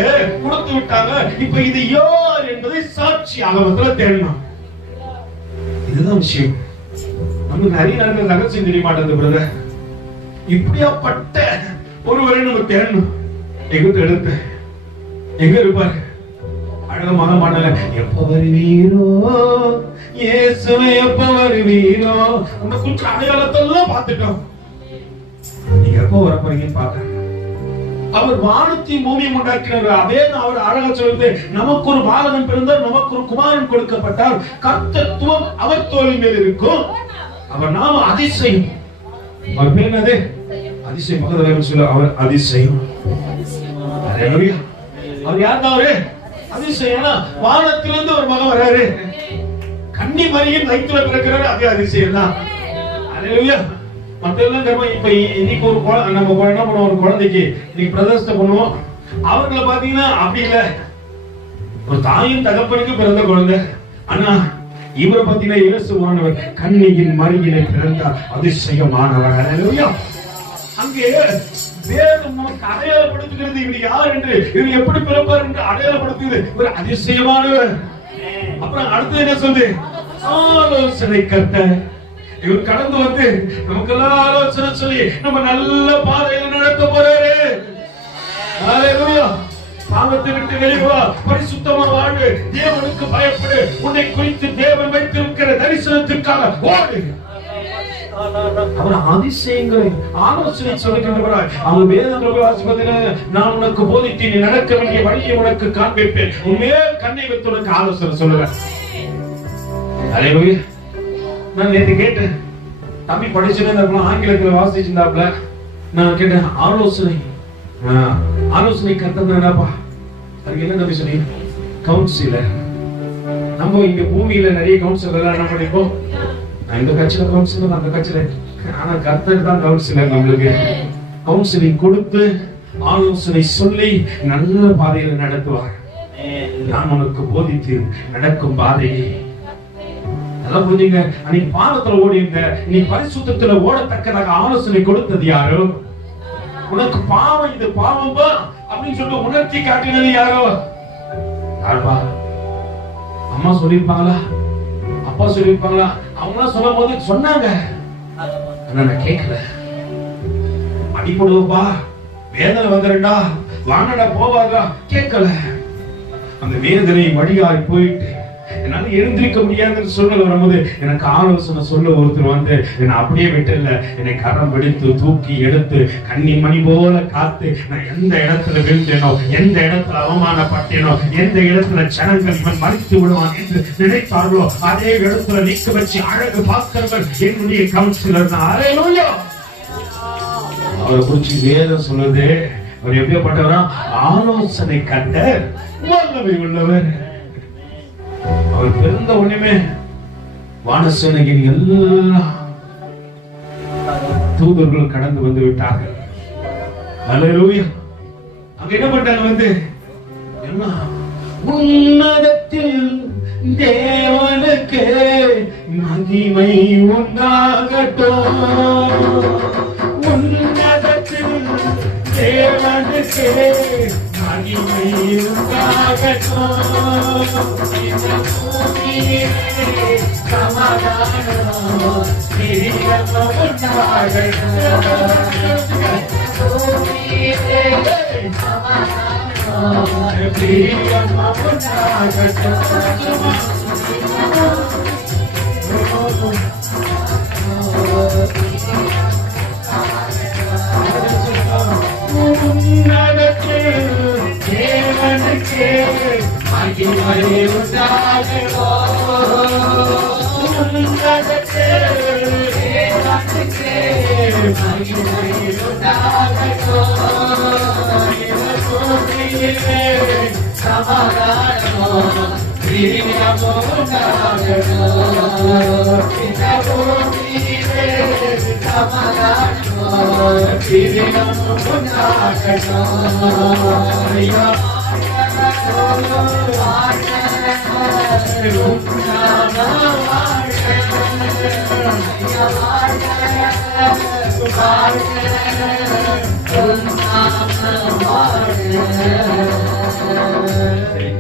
கொடுத்து விட்டாங்க. இப்ப இது யார் என்பதை சாட்சி ஆகமத்துல தேடணும். இதுதான் விஷயம். நமக்கு நிறைய நேரங்கள் ரகசியம் தெரிய மாட்டேங்குது பிரதர். இப்படியாப்பட்ட ஒருவரை நம்ம தேடணும். எங்கிட்ட எடுத்து எங்க இருப்பாரு? அழக மக மாட்டல, எப்ப வருவீரோ இயேசுவே, எப்ப வருவீரோ. நம்ம குற்ற அடையாளத்தெல்லாம் பார்த்துட்டோம். நீங்க எப்ப வர போறீங்கன்னு பாக்க அவர் வானத்தையும் பூமியும் உண்டாக்கினார். அதே அவர் அழகா சொல்றது, நமக்கு ஒரு பாலகன் பிறந்தார், நமக்கு ஒரு குமாரன் கொடுக்கப்பட்டார், கர்த்தத்துவம் அவர் தோளின் மேல் இருக்கும், அவர் நாம அதிசயம். அவர் பேர் என்னது? அதிசயம். பக்கத்துல சொல்ல, அவர் அதிசயம். ஹalleluya. அவர் யார்? அவரு அதிசயம். வானத்திலிருந்து ஒரு மகன் வராரு, கன்னி மரியின் வயித்துல பிறக்கிறாரு, அதே அதிசயம் தான். ஹalleluya. மத்தெல்லாம் கர்மம். இப்ப இன்னைக்கு ஒரு நம்ம என்ன பண்ணுவோம், ஒரு குழந்தைக்கு இன்னைக்கு பிரதிஷ்டை பண்ணுவோம். அவர்களை பாத்தீங்கன்னா அப்படி இல்ல, ஒரு தாயின் தகப்பனுக்கு பிறந்த குழந்தை. ஆனா இவரை பாத்தீங்கன்னா இயேசுவானவர் கன்னியின் மரியிலே பிறந்தார், அதிசயமானவர். ஹalleluya. அங்கே வேதம் நமக்கு அடையாளப்படுத்துகிறது இவர் யார் என்று, இவர் எப்படி பிறப்பார் என்று அடையாளப்படுத்துகிறது, ஒரு அதிசயமானவர். அப்புறம் அடுத்து என்ன சொல்லுது? ஆலோசனை கர்த்தர். இவர் கடந்து வந்து நமக்கெல்லாம் ஆலோசனை சொல்லி நம்ம நல்ல பாதையில் நடத்த போறாரு. ஹalleluya. பாவத்தை விட்டு வெளியே வா, பரிசுத்தமா வாழு, தேவனுக்கு பயப்படு, உன்னை குறித்து தேவன் வைத்திருக்கிற தரிசனத்திற்காக ஓடு. அவர் அதிசயங்களை ஆலோசனை சொல்லுகின்றவராய் அவர் வேதத்தில் வாசிப்பதில், நான் உனக்கு போதித்து நீ நடக்க வேண்டிய வழியை உனக்கு காண்பிப்பேன், உண்மையே கண்ணை வைத்து உனக்கு ஆலோசனை சொல்லுவேன். ஹalleluya. நான் நேற்று கேட்டேன், தம்பி படிச்சுட்டு ஆங்கிலத்தில் வாசிச்சிருந்தாப்ல, நான் கேட்டேன் ஆலோசனை கர்த்தர் என்னப்பா? அதுக்கு என்ன தம்பி சொன்னீங்க? கவுன்சிலர். நம்ம இங்க பூமியில நிறைய கவுன்சிலர் என்ன பண்ணிப்போம், இந்த கட்சியில கவுன்சிலர், அந்த கட்சியில, ஆனா கர்த்தர் தான் கவுன்சிலர். நம்மளுக்கு கவுன்சிலிங் கொடுத்து ஆலோசனை சொல்லி நல்ல பாதையில நடத்துவார். நான் உனக்கு போதித்து நடக்கும் பாதையை நல்லா புரிஞ்சுங்க. அன்னைக்கு பாவத்துல ஓடி இருந்த, நீ பரிசுத்தத்துல ஓடத்தக்கதாக ஆலோசனை கொடுத்தது யாரோ? உனக்கு பாவம், இது பாவம்பா அப்படின்னு சொல்லி உணர்த்தி காட்டினது யாரோ? யாருப்பா? அம்மா சொல்லிருப்பாங்களா? அப்பா சொல்லிருப்பாங்களா? அவங்க சொல்லும் போது சொன்னாங்க, நான் கேட்கல. அடிப்படுவப்பா, வேதனை வந்துடா, வாங்கடா, போவாதா, கேட்கல. அந்த வேதனை வழியாய் போயிட்டு என்னால எழுந்திருக்க முடியாதுன்னு சூழ்நிலை வரும்போது எனக்கு ஆலோசனை சொல்ல ஒருத்தர் வந்து என்னை அப்படியே விட்டுல, என்னை கரம் பிடித்து தூக்கி எடுத்து கன்னி மணி போல காத்து, நான் எந்த இடத்துல விழுந்தேனோ, எந்த இடத்துல அவமானப்பட்டேனோ, எந்த இடத்துல ஜனங்கள் இவன் மறித்து விடுவான் என்று நினைத்தார்களோ அதே இடத்துல நிற்க வச்சு அழகு பார்க்கிறவர் என்னுடைய கவுன்சிலர் தான். ஹalleluya. அவரை குறிச்சு வேதம் சொல்லுது, அவர் எப்படிப்பட்டவரா? ஆலோசனை கர்த்தர், வல்லமை உள்ளவர். அவர் பிறந்த உடனே வானசேனையின் எல்லா தூதர்கள் கடந்து வந்து விட்டார்கள். ஹalleluya. அங்க என்ன பண்ணாங்க வந்து, உன்னதத்தில் தேவனுக்கு மகிமை உண்டாகட்டும், உன்னதத்தில் தேவனுக்கு மகிமை உண்டாகட்டும், சமாதானம் பிரியமும் உண்டாகட்டும், பிரியமும்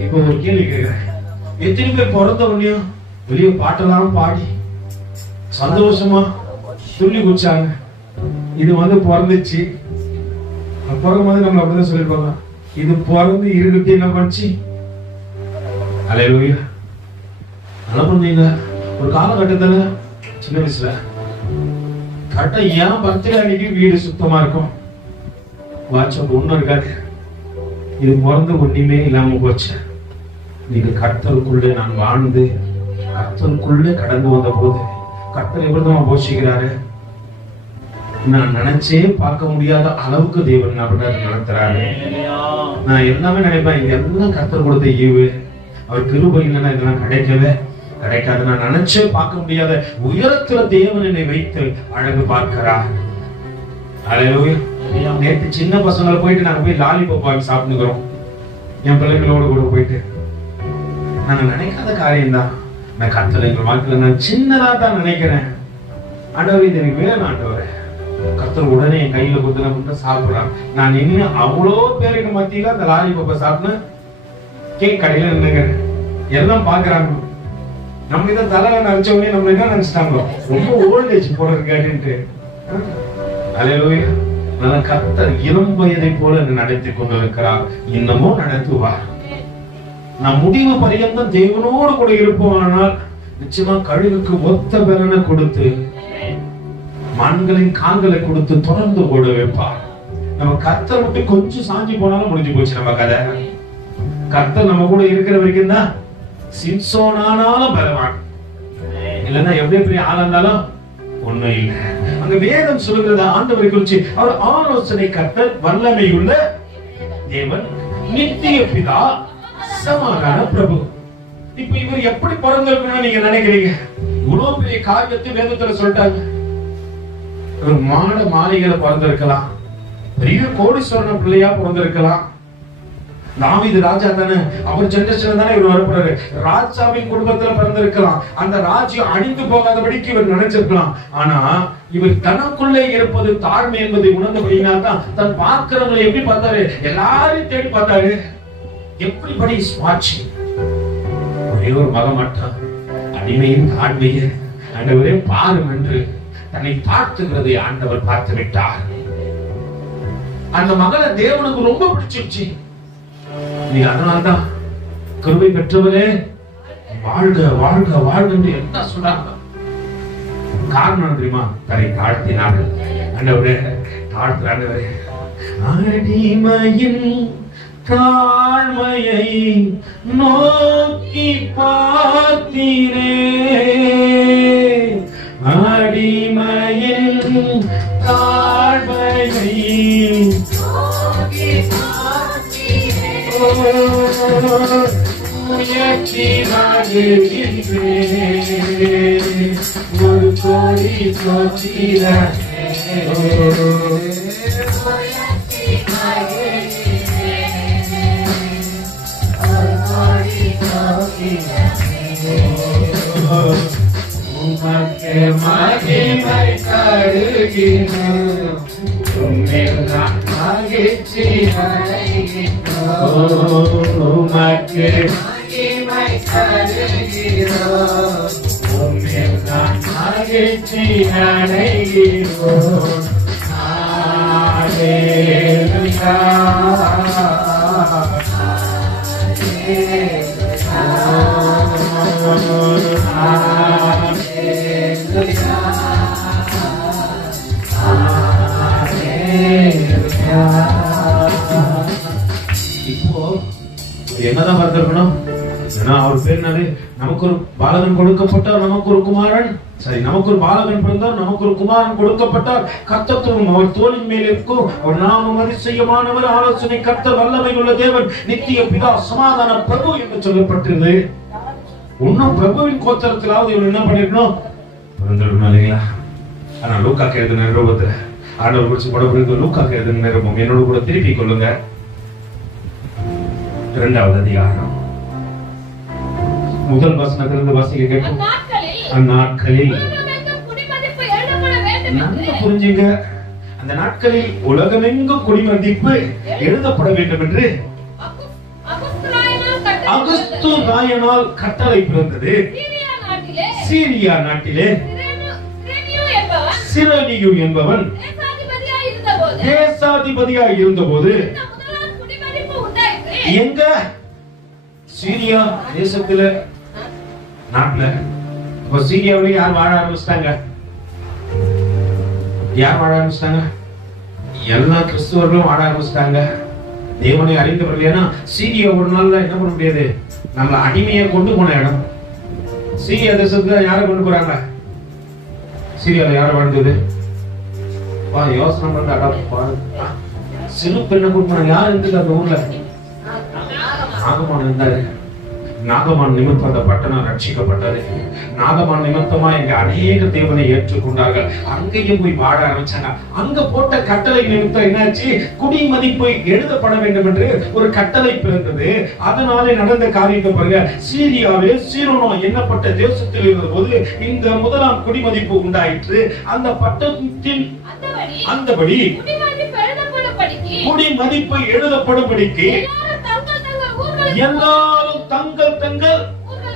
இப்போ ஒரு கேள்வி கேட்கிறேன், எத்தனை பேர் பிறந்த உடனே வெளியே பாட்டெல்லாம் பாடி சந்தோஷமா துள்ளி குச்சாங்க? இது வந்து பிறந்துச்சு, பிறக்கும் போது நம்ம அப்படிதான் சொல்லிருப்பாங்க, இது பிறந்து இருபத்தி என்ன பண்ணுச்சு? ஹalleluya. நல்லா பண்ணீங்க. ஒரு காலகட்டத்துல சின்ன வயசுல கரெக்டா ஏன் பர்த்டே அன்னைக்கு வீடு சுத்தமா இருக்கும், வாட்ஸ்அப் ஒன்றும் இருக்காது. இது பிறந்து ஒண்ணுமே இல்லாம போச்சு. நீங்க கர்த்தருக்குள்ளே நான் வாழ்ந்து கர்த்தருக்குள்ளே கடந்து வந்த போது கர்த்தர் எவ்வளவு போஷிக்கிறாரு. நான் நினைச்சே பார்க்க முடியாத அளவுக்கு தேவன் அப்படின்னு நடத்துறாரு. நான் எல்லாமே நினைப்பேன், இது எல்லாம் கர்த்தர் கொடுத்த ஈவு, அவர் கிருபை இல்லைன்னா இதெல்லாம் கிடைக்கவே கிடைக்காது. நான் நினைச்சே பார்க்க முடியாத உயரத்துல தேவன் என்னை வைத்து அழகு பார்க்கிறார். நேற்று சின்ன பசங்களை போயிட்டு நாங்க போய் லாலிபாப் வாங்கி சாப்பிட்டுக்கிறோம். என் பிள்ளைங்களோட கூட போயிட்டு நாங்க நினைக்காத காரியம் தான். நான் கர்த்தர் எங்க வாழ்க்கையில நான் சின்னதா தான் நினைக்கிறேன். ஆண்டவரே இது எனக்கு வேணும் ஆண்டவரே. கர்த்தர் உடனே என் கையில கொடுத்து சாப்பிடுறான். நான் நின்று அவ்வளோ பேருக்கு மத்தியில அந்த லாலிபாப்பை சாப்பிட்டு கேக் கடையில நின்னுங்க எல்லாம் பாக்குறாங்க. நம்ம இதை தலையில நினைச்ச உடனே நம்ம என்ன நினைச்சிட்டாங்க, ரொம்ப ஓல்டேஜ் போல இருக்காதுன்ட்டு. அல்லேலூயா. நான் கர்த்தர் இளம் வயதை போல நடத்தி கொண்டிருக்கிறார், இன்னமும் நடத்துவார். நான் முடிவு பரியந்தம் தேவனோடு கூட இருப்போம். ஆனால் நிச்சயமா கழுகுக்கு ஒத்த பலனை கொடுத்து மான்களின் கால்களை கொடுத்து தொடர்ந்து ஓட வைப்பார். நம்ம கர்த்தர் விட்டு கொஞ்சம் சாஞ்சி போனாலும் முடிஞ்சு போச்சு நம்ம கதை. கர்த்தர் நம்ம கூட இருக்கிற வரைக்கும் தான் சிம்சோனானாலும் பலவான், இல்லைன்னா எவ்வளவு பெரிய ஆளா இருந்தாலும் ஒண்ணும் இல்லை. அங்க வேதம் சொல்லுகிறது ஆண்டவரை குறிச்சு அவர் ஆலோசனை கர்த்தர், வல்லமை உள்ள தேவன், நித்திய பிதா, சமாதான பிரபு. இப்ப இவர் எப்படி பிறந்திருக்கணும் நீங்க நினைக்கிறீங்க? இவ்வளவு பெரிய காரியத்தை வேதத்துல சொல்லிட்டாங்க. இவர் மாளிகையில பிறந்திருக்கலாம், பெரிய கோடீஸ்வரன பிள்ளையா பிறந்திருக்கலாம். தாவீது ராஜா தானே, அவர் ஜெனரேஷன் தானே இவர் வரப்படுறாரு. ராஜாவின் குடும்பத்துல பிறந்திருக்கலாம். அந்த ராஜ்யம் அழிந்து போகாதபடிக்கு இவர் நினைச்சிருக்கலாம். ஆனா இவர் தனக்குள்ளே இருப்பது தாழ்மை என்பதை உணர்ந்தபடினா தான் தன் பார்க்கிறவங்களை எப்படி பார்த்தாரு, எல்லாரையும் தேடி பார்த்தாரு. எப்படிப்படி சுவாட்சி ஒரே ஒரு மகன் மட்டும் அடிமையின் தாழ்மையை ஆண்டவரே பாரும் என்று தன்னை தாழ்த்துகிறதை ஆண்டவர் பார்த்து விட்டார். அந்த மகளை தேவனுக்கு ரொம்ப பிடிச்சிருச்சு. நீ அதனால்தான் கிருபை பெற்றவரே வாழ்க வாழ்க வாழ்க என்று என்ன சொல்றாங்க. காரணம் தெரியுமா? தன்னை தாழ்த்தினார்கள். ஆண்டவரே தாழ்த்துறாண்டவரே, அடிமையின் தாழ்மையை நோக்கி பார்த்தீரே, அடிமையின் தாழ்மையை நோக்கி பார்த்தீரே, ஒரு கோடி போற்றினாரே, உமக்கு மகிமை தருகிறோம், உம்மில் நான் மகிழ்ச்சி அடைகிறோம். உமக்கு மகிமை தருகிறோம், உம்மில் நான் மகிழ்ச்சி அடைகிறோம். ஹல்லேலூயா, இப்போ என்னதான் பார்த்திருக்கணும்? அவர் பேர் என்னது? நமக்கு ஒரு பாலகன் கொடுக்கப்பட்டார், நமக்கு ஒரு குமாரன், சரி நமக்கு ஒரு பாலகன் பிறந்தார், நமக்கு ஒரு குமாரன் கொடுக்கப்பட்டார். கர்த்தத்துவம் அவர் தோளின் மேல் இருக்கும். அவர் நாமம் அதிசயமானவர், ஆலோசனை கர்த்தர், வல்லமை உள்ள தேவன், நித்திய பிதா, சமாதான பிரபு என்று சொல்லப்பட்டிருது. இன்னும் பிரபுவின் கோத்திரத்திலாவது இவர் என்ன பண்ணிருக்கணும்? பிறந்திருக்கணும் இல்லைங்களா? ஆனா லூக்காக்கு எழுதின நிருபத்துல ஆண்டவர் குறிச்சு படப்பிடிக்க லூக்காக்கு எழுதின நிருபம் என்னோட கூட திருப்பி கொள்ளுங்க. 2வது அதிகாரம் முதல் வசனத்திலிருந்து வாசிக்க கேட்கும். அந்நாட்களில் நல்லா புரிஞ்சுங்க, அந்த நாட்களில் உலகமெங்கும் குடிமதிப்பு எழுதப்பட வேண்டும் என்று அகஸ்து ராயனால் கட்டளை பிறந்தது. சீரியா நாட்டிலே சிரேனியு என்பவன் தேசாதிபதியாக இருந்தபோது எங்க சீரியா தேசத்துல நாட்டுல சீரியாவில யார் வாழ ஆரம்பிச்சிட்டாங்க? யார் வாழ ஆரம்பிச்சிட்டாங்க? எல்லா கிறிஸ்துவர்களும் ஆட ஆரம்பிச்சிட்டாங்க. தேவனை அறிந்தவர்கள். ஏன்னா சீரியா ஒரு நாள்ல என்ன பண்ண முடியாது, நம்மள அடிமையை கொண்டு போன இடம். சீரியா தேசத்துல யாரை கொண்டு போறாங்க? சீரியால யாரை வாழ்ந்தது? யோசனை பண்ண சிறு பெண்ணை கொண்டு போனாங்க. யார் இருந்தது அந்த ஊர்ல? நாகமான் இருந்தாரு. நாகமான் நிமித்தம் அந்த பட்டணம் ரட்சிக்கப்பட்டது. நாகமான் நிமித்தமா இங்க அநேக தேவனை ஏற்றுக்கொண்டார்கள். அங்கேயும் போய் வாழ ஆரம்பிச்சாங்க. அங்க போட்ட கட்டளை நிமித்தம் என்னாச்சு, குடிமதிப்பு எழுதப்பட வேண்டும் என்று ஒரு கட்டளை பிறந்தது. அதனாலே நடந்த காரியத்தை பாருங்க. சீரியாவே சீரோனோ எண்ணப்பட்ட தேசத்தில் இருந்த போது இந்த முதலாம் குடிமதிப்பு உண்டாயிற்று. அந்த பட்டணத்தில் அந்தபடி குடிமதிப்பு எழுதப்படும்படிக்கு எல்லாரும் தங்கள் தங்கள்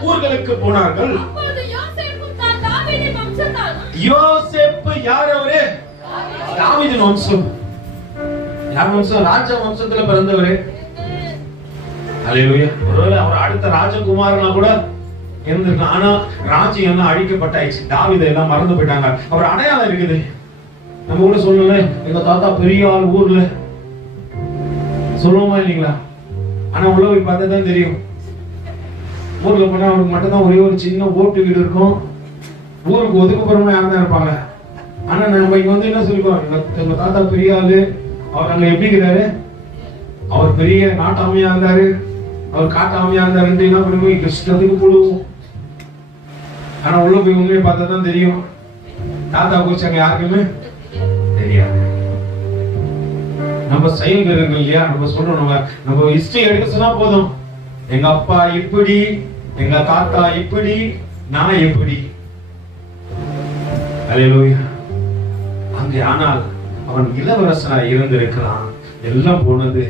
ஊர்களுக்கு போனார்கள். யோசேப்பு யார்? அவரு தாவீதின் வம்சம். யார் வம்சம்? ராஜ வம்சத்துல பிறந்தவரு. அல்லேலூயா. ஒருவேளை அவர் அடுத்த ராஜகுமாரனா கூட இருந்திருக்கலாம். ஆனா ராஜ்யம் எல்லாம் அழிக்கப்பட்டாச்சு. தாவீதை எல்லாம் மறந்து போயிட்டாங்க. அவர் அடையாளம் இருக்குது. நம்ம ஊர்ல சொல்லல, எங்க தாத்தா பெரிய ஆள் ஊர்ல சொல்லுவோமா இல்லைங்களா? ஆனா உள்ள போய் பார்த்தா தான் தெரியும். ஊர்ல போனா அவருக்கு மட்டும் தான் ஒரே ஒரு சின்ன ஓட்டு வீடு இருக்கும். ஊருக்கு ஒதுக்குப்புறமா யாரும் தான் இருப்பாங்க. ஆனா நம்ம இங்க வந்து என்ன சொல்லிப்போம், எங்க தாத்தா பெரிய ஆளு, அவர் அங்க எப்படி இருக்கிறாரு, அவர் பெரிய நாட்டாமையா இருந்தாரு, அவர் காட்டாமையா இருந்தாருன்னு என்ன பண்ணுவோம், இஷ்டத்துக்கு போடுவோம். ஆனா உள்ள போய் உண்மையை பார்த்தா தான் தெரியும். தாத்தா குறிச்சு அங்க யாருக்குமே தெரியாது. நம்ம செயல் வீரர்கள் இல்லையா, நம்ம சொல்றோம், நம்ம ஹிஸ்டரி எடுக்க சொன்னா போதும். எங்க அப்பா இப்படி, எங்க தாத்தா இப்படி, நான் எப்படி. அல்லேலூயா. அங்கே ஆனால் அவன் இளவரசனாய் இருந்திருக்கிறான். எல்லாம் போனது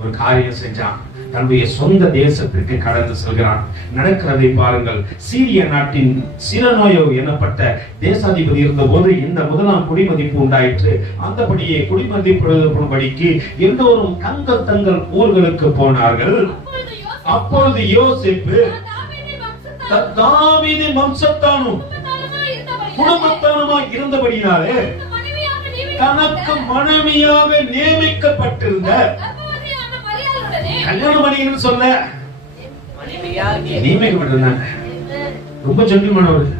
ஒரு காரியம் செஞ்சான். தன்னுடைய சொந்த தேசத்திற்கு கடந்து செல்கிறான். நடக்கிறதை பாருங்கள். சீரிய நாட்டின் சிரனோயோ எனப்பட்ட தேசாதிபதி இருந்த போது இந்த முதலாம் குடிமதிப்பு உண்டாயிற்று. அந்தபடியே குடிமதிப்படும்படிக்கு எல்லோரும் தங்கள் தங்கள் ஊர்களுக்கு போனார்கள். அப்பொழுது யோசேப்பு தாவீதின் வம்சத்தானும் குடும்பத்தானுமாய் இருந்தபடியினாலே தனக்கு மனைவியாக நியமிக்கப்பட்டிருந்த, கல்யாணம் பண்ணிக்கணும்னு சொல்ல நியமிக்கப்பட்டிருந்தாங்க. ரொம்ப ஜென்டில்மேன்.